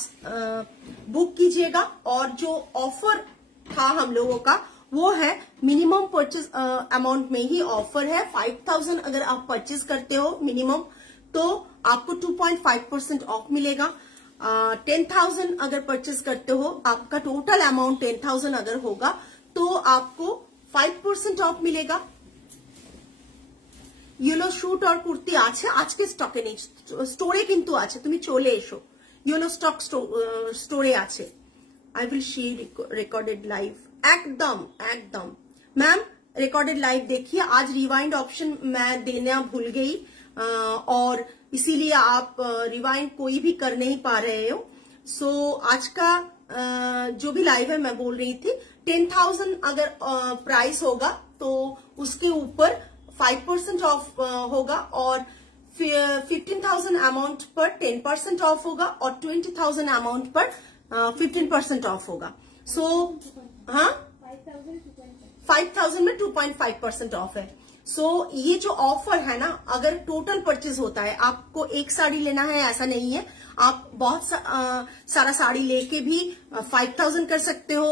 बुक कीजिएगा। और जो ऑफर था हम लोगों का वो है मिनिमम परचेज अमाउंट में ही ऑफर है। 5,000 अगर आप परचेज करते हो मिनिमम तो आपको 2.5% ऑफ मिलेगा। 10,000 अगर परचेस करते हो, आपका टोटल अमाउंट 10,000 अगर होगा तो आपको 5% ऑफ मिलेगा। ইয়েলো শুট আর কুর্তি আছে, আজকে স্টকে নেই, স্টোরে কিন্তু আছে, তুমি চলে এসো, ইয়েলো স্টক স্টোরে আছে। I will she recorded live, एकदम एकदम मैम रिकॉर्डेड लाइव देखिए। आज रिवाइंड ऑप्शन मैं देना भूल गई और इसीलिए आप रिवाइंड कोई भी कर नहीं पा रहे हो। सो आज का जो भी लाइव है मैं बोल रही थी 10,000 अगर प्राइस होगा तो उसके ऊपर 5% ऑफ होगा और 15,000 अमाउंट पर 10% ऑफ होगा और 20,000 अमाउंट पर 15% ऑफ होगा। सो हाँ 5,000 में 2.5% ऑफ है। सो ये जो ऑफर है ना, अगर टोटल परचेज होता है, आपको एक साड़ी लेना है ऐसा नहीं है, आप बहुत सारा साड़ी लेके भी 5,000 कर सकते हो,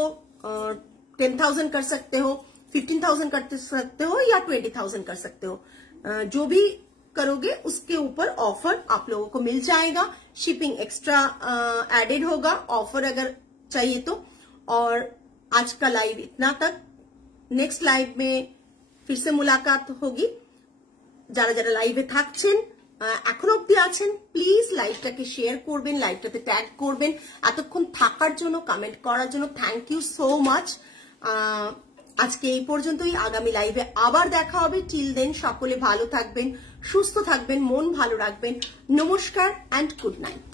10,000 कर सकते हो, 15,000 कर सकते हो या 20,000 कर सकते हो। जो भी करोगे उसके ऊपर ऑफर आप लोगों को मिल जाएगा। शिपिंग एक्स्ट्रा एडेड होगा ऑफर अगर चाहिए तो। और आज का लाइव इतना तक, नेक्स्ट लाइव में फिर से मुलाकात होगी। যারা যারা লাইভে থাকছেন এখন অবধি আছেন প্লিজ লাইভটাকে শেয়ার করবেন, লাইভটাতে ট্যাগ করবেন। এতক্ষণ থাকার জন্য, কমেন্ট করার জন্য থ্যাংক ইউ সো মাচ। আজকে এই পর্যন্তই, আগামী লাইভে আবার দেখা হবে। টিল দেন সকলে ভালো থাকবেন, সুস্থ থাকবেন, মন ভালো রাখবেন। নমস্কার অ্যান্ড গুড নাইট।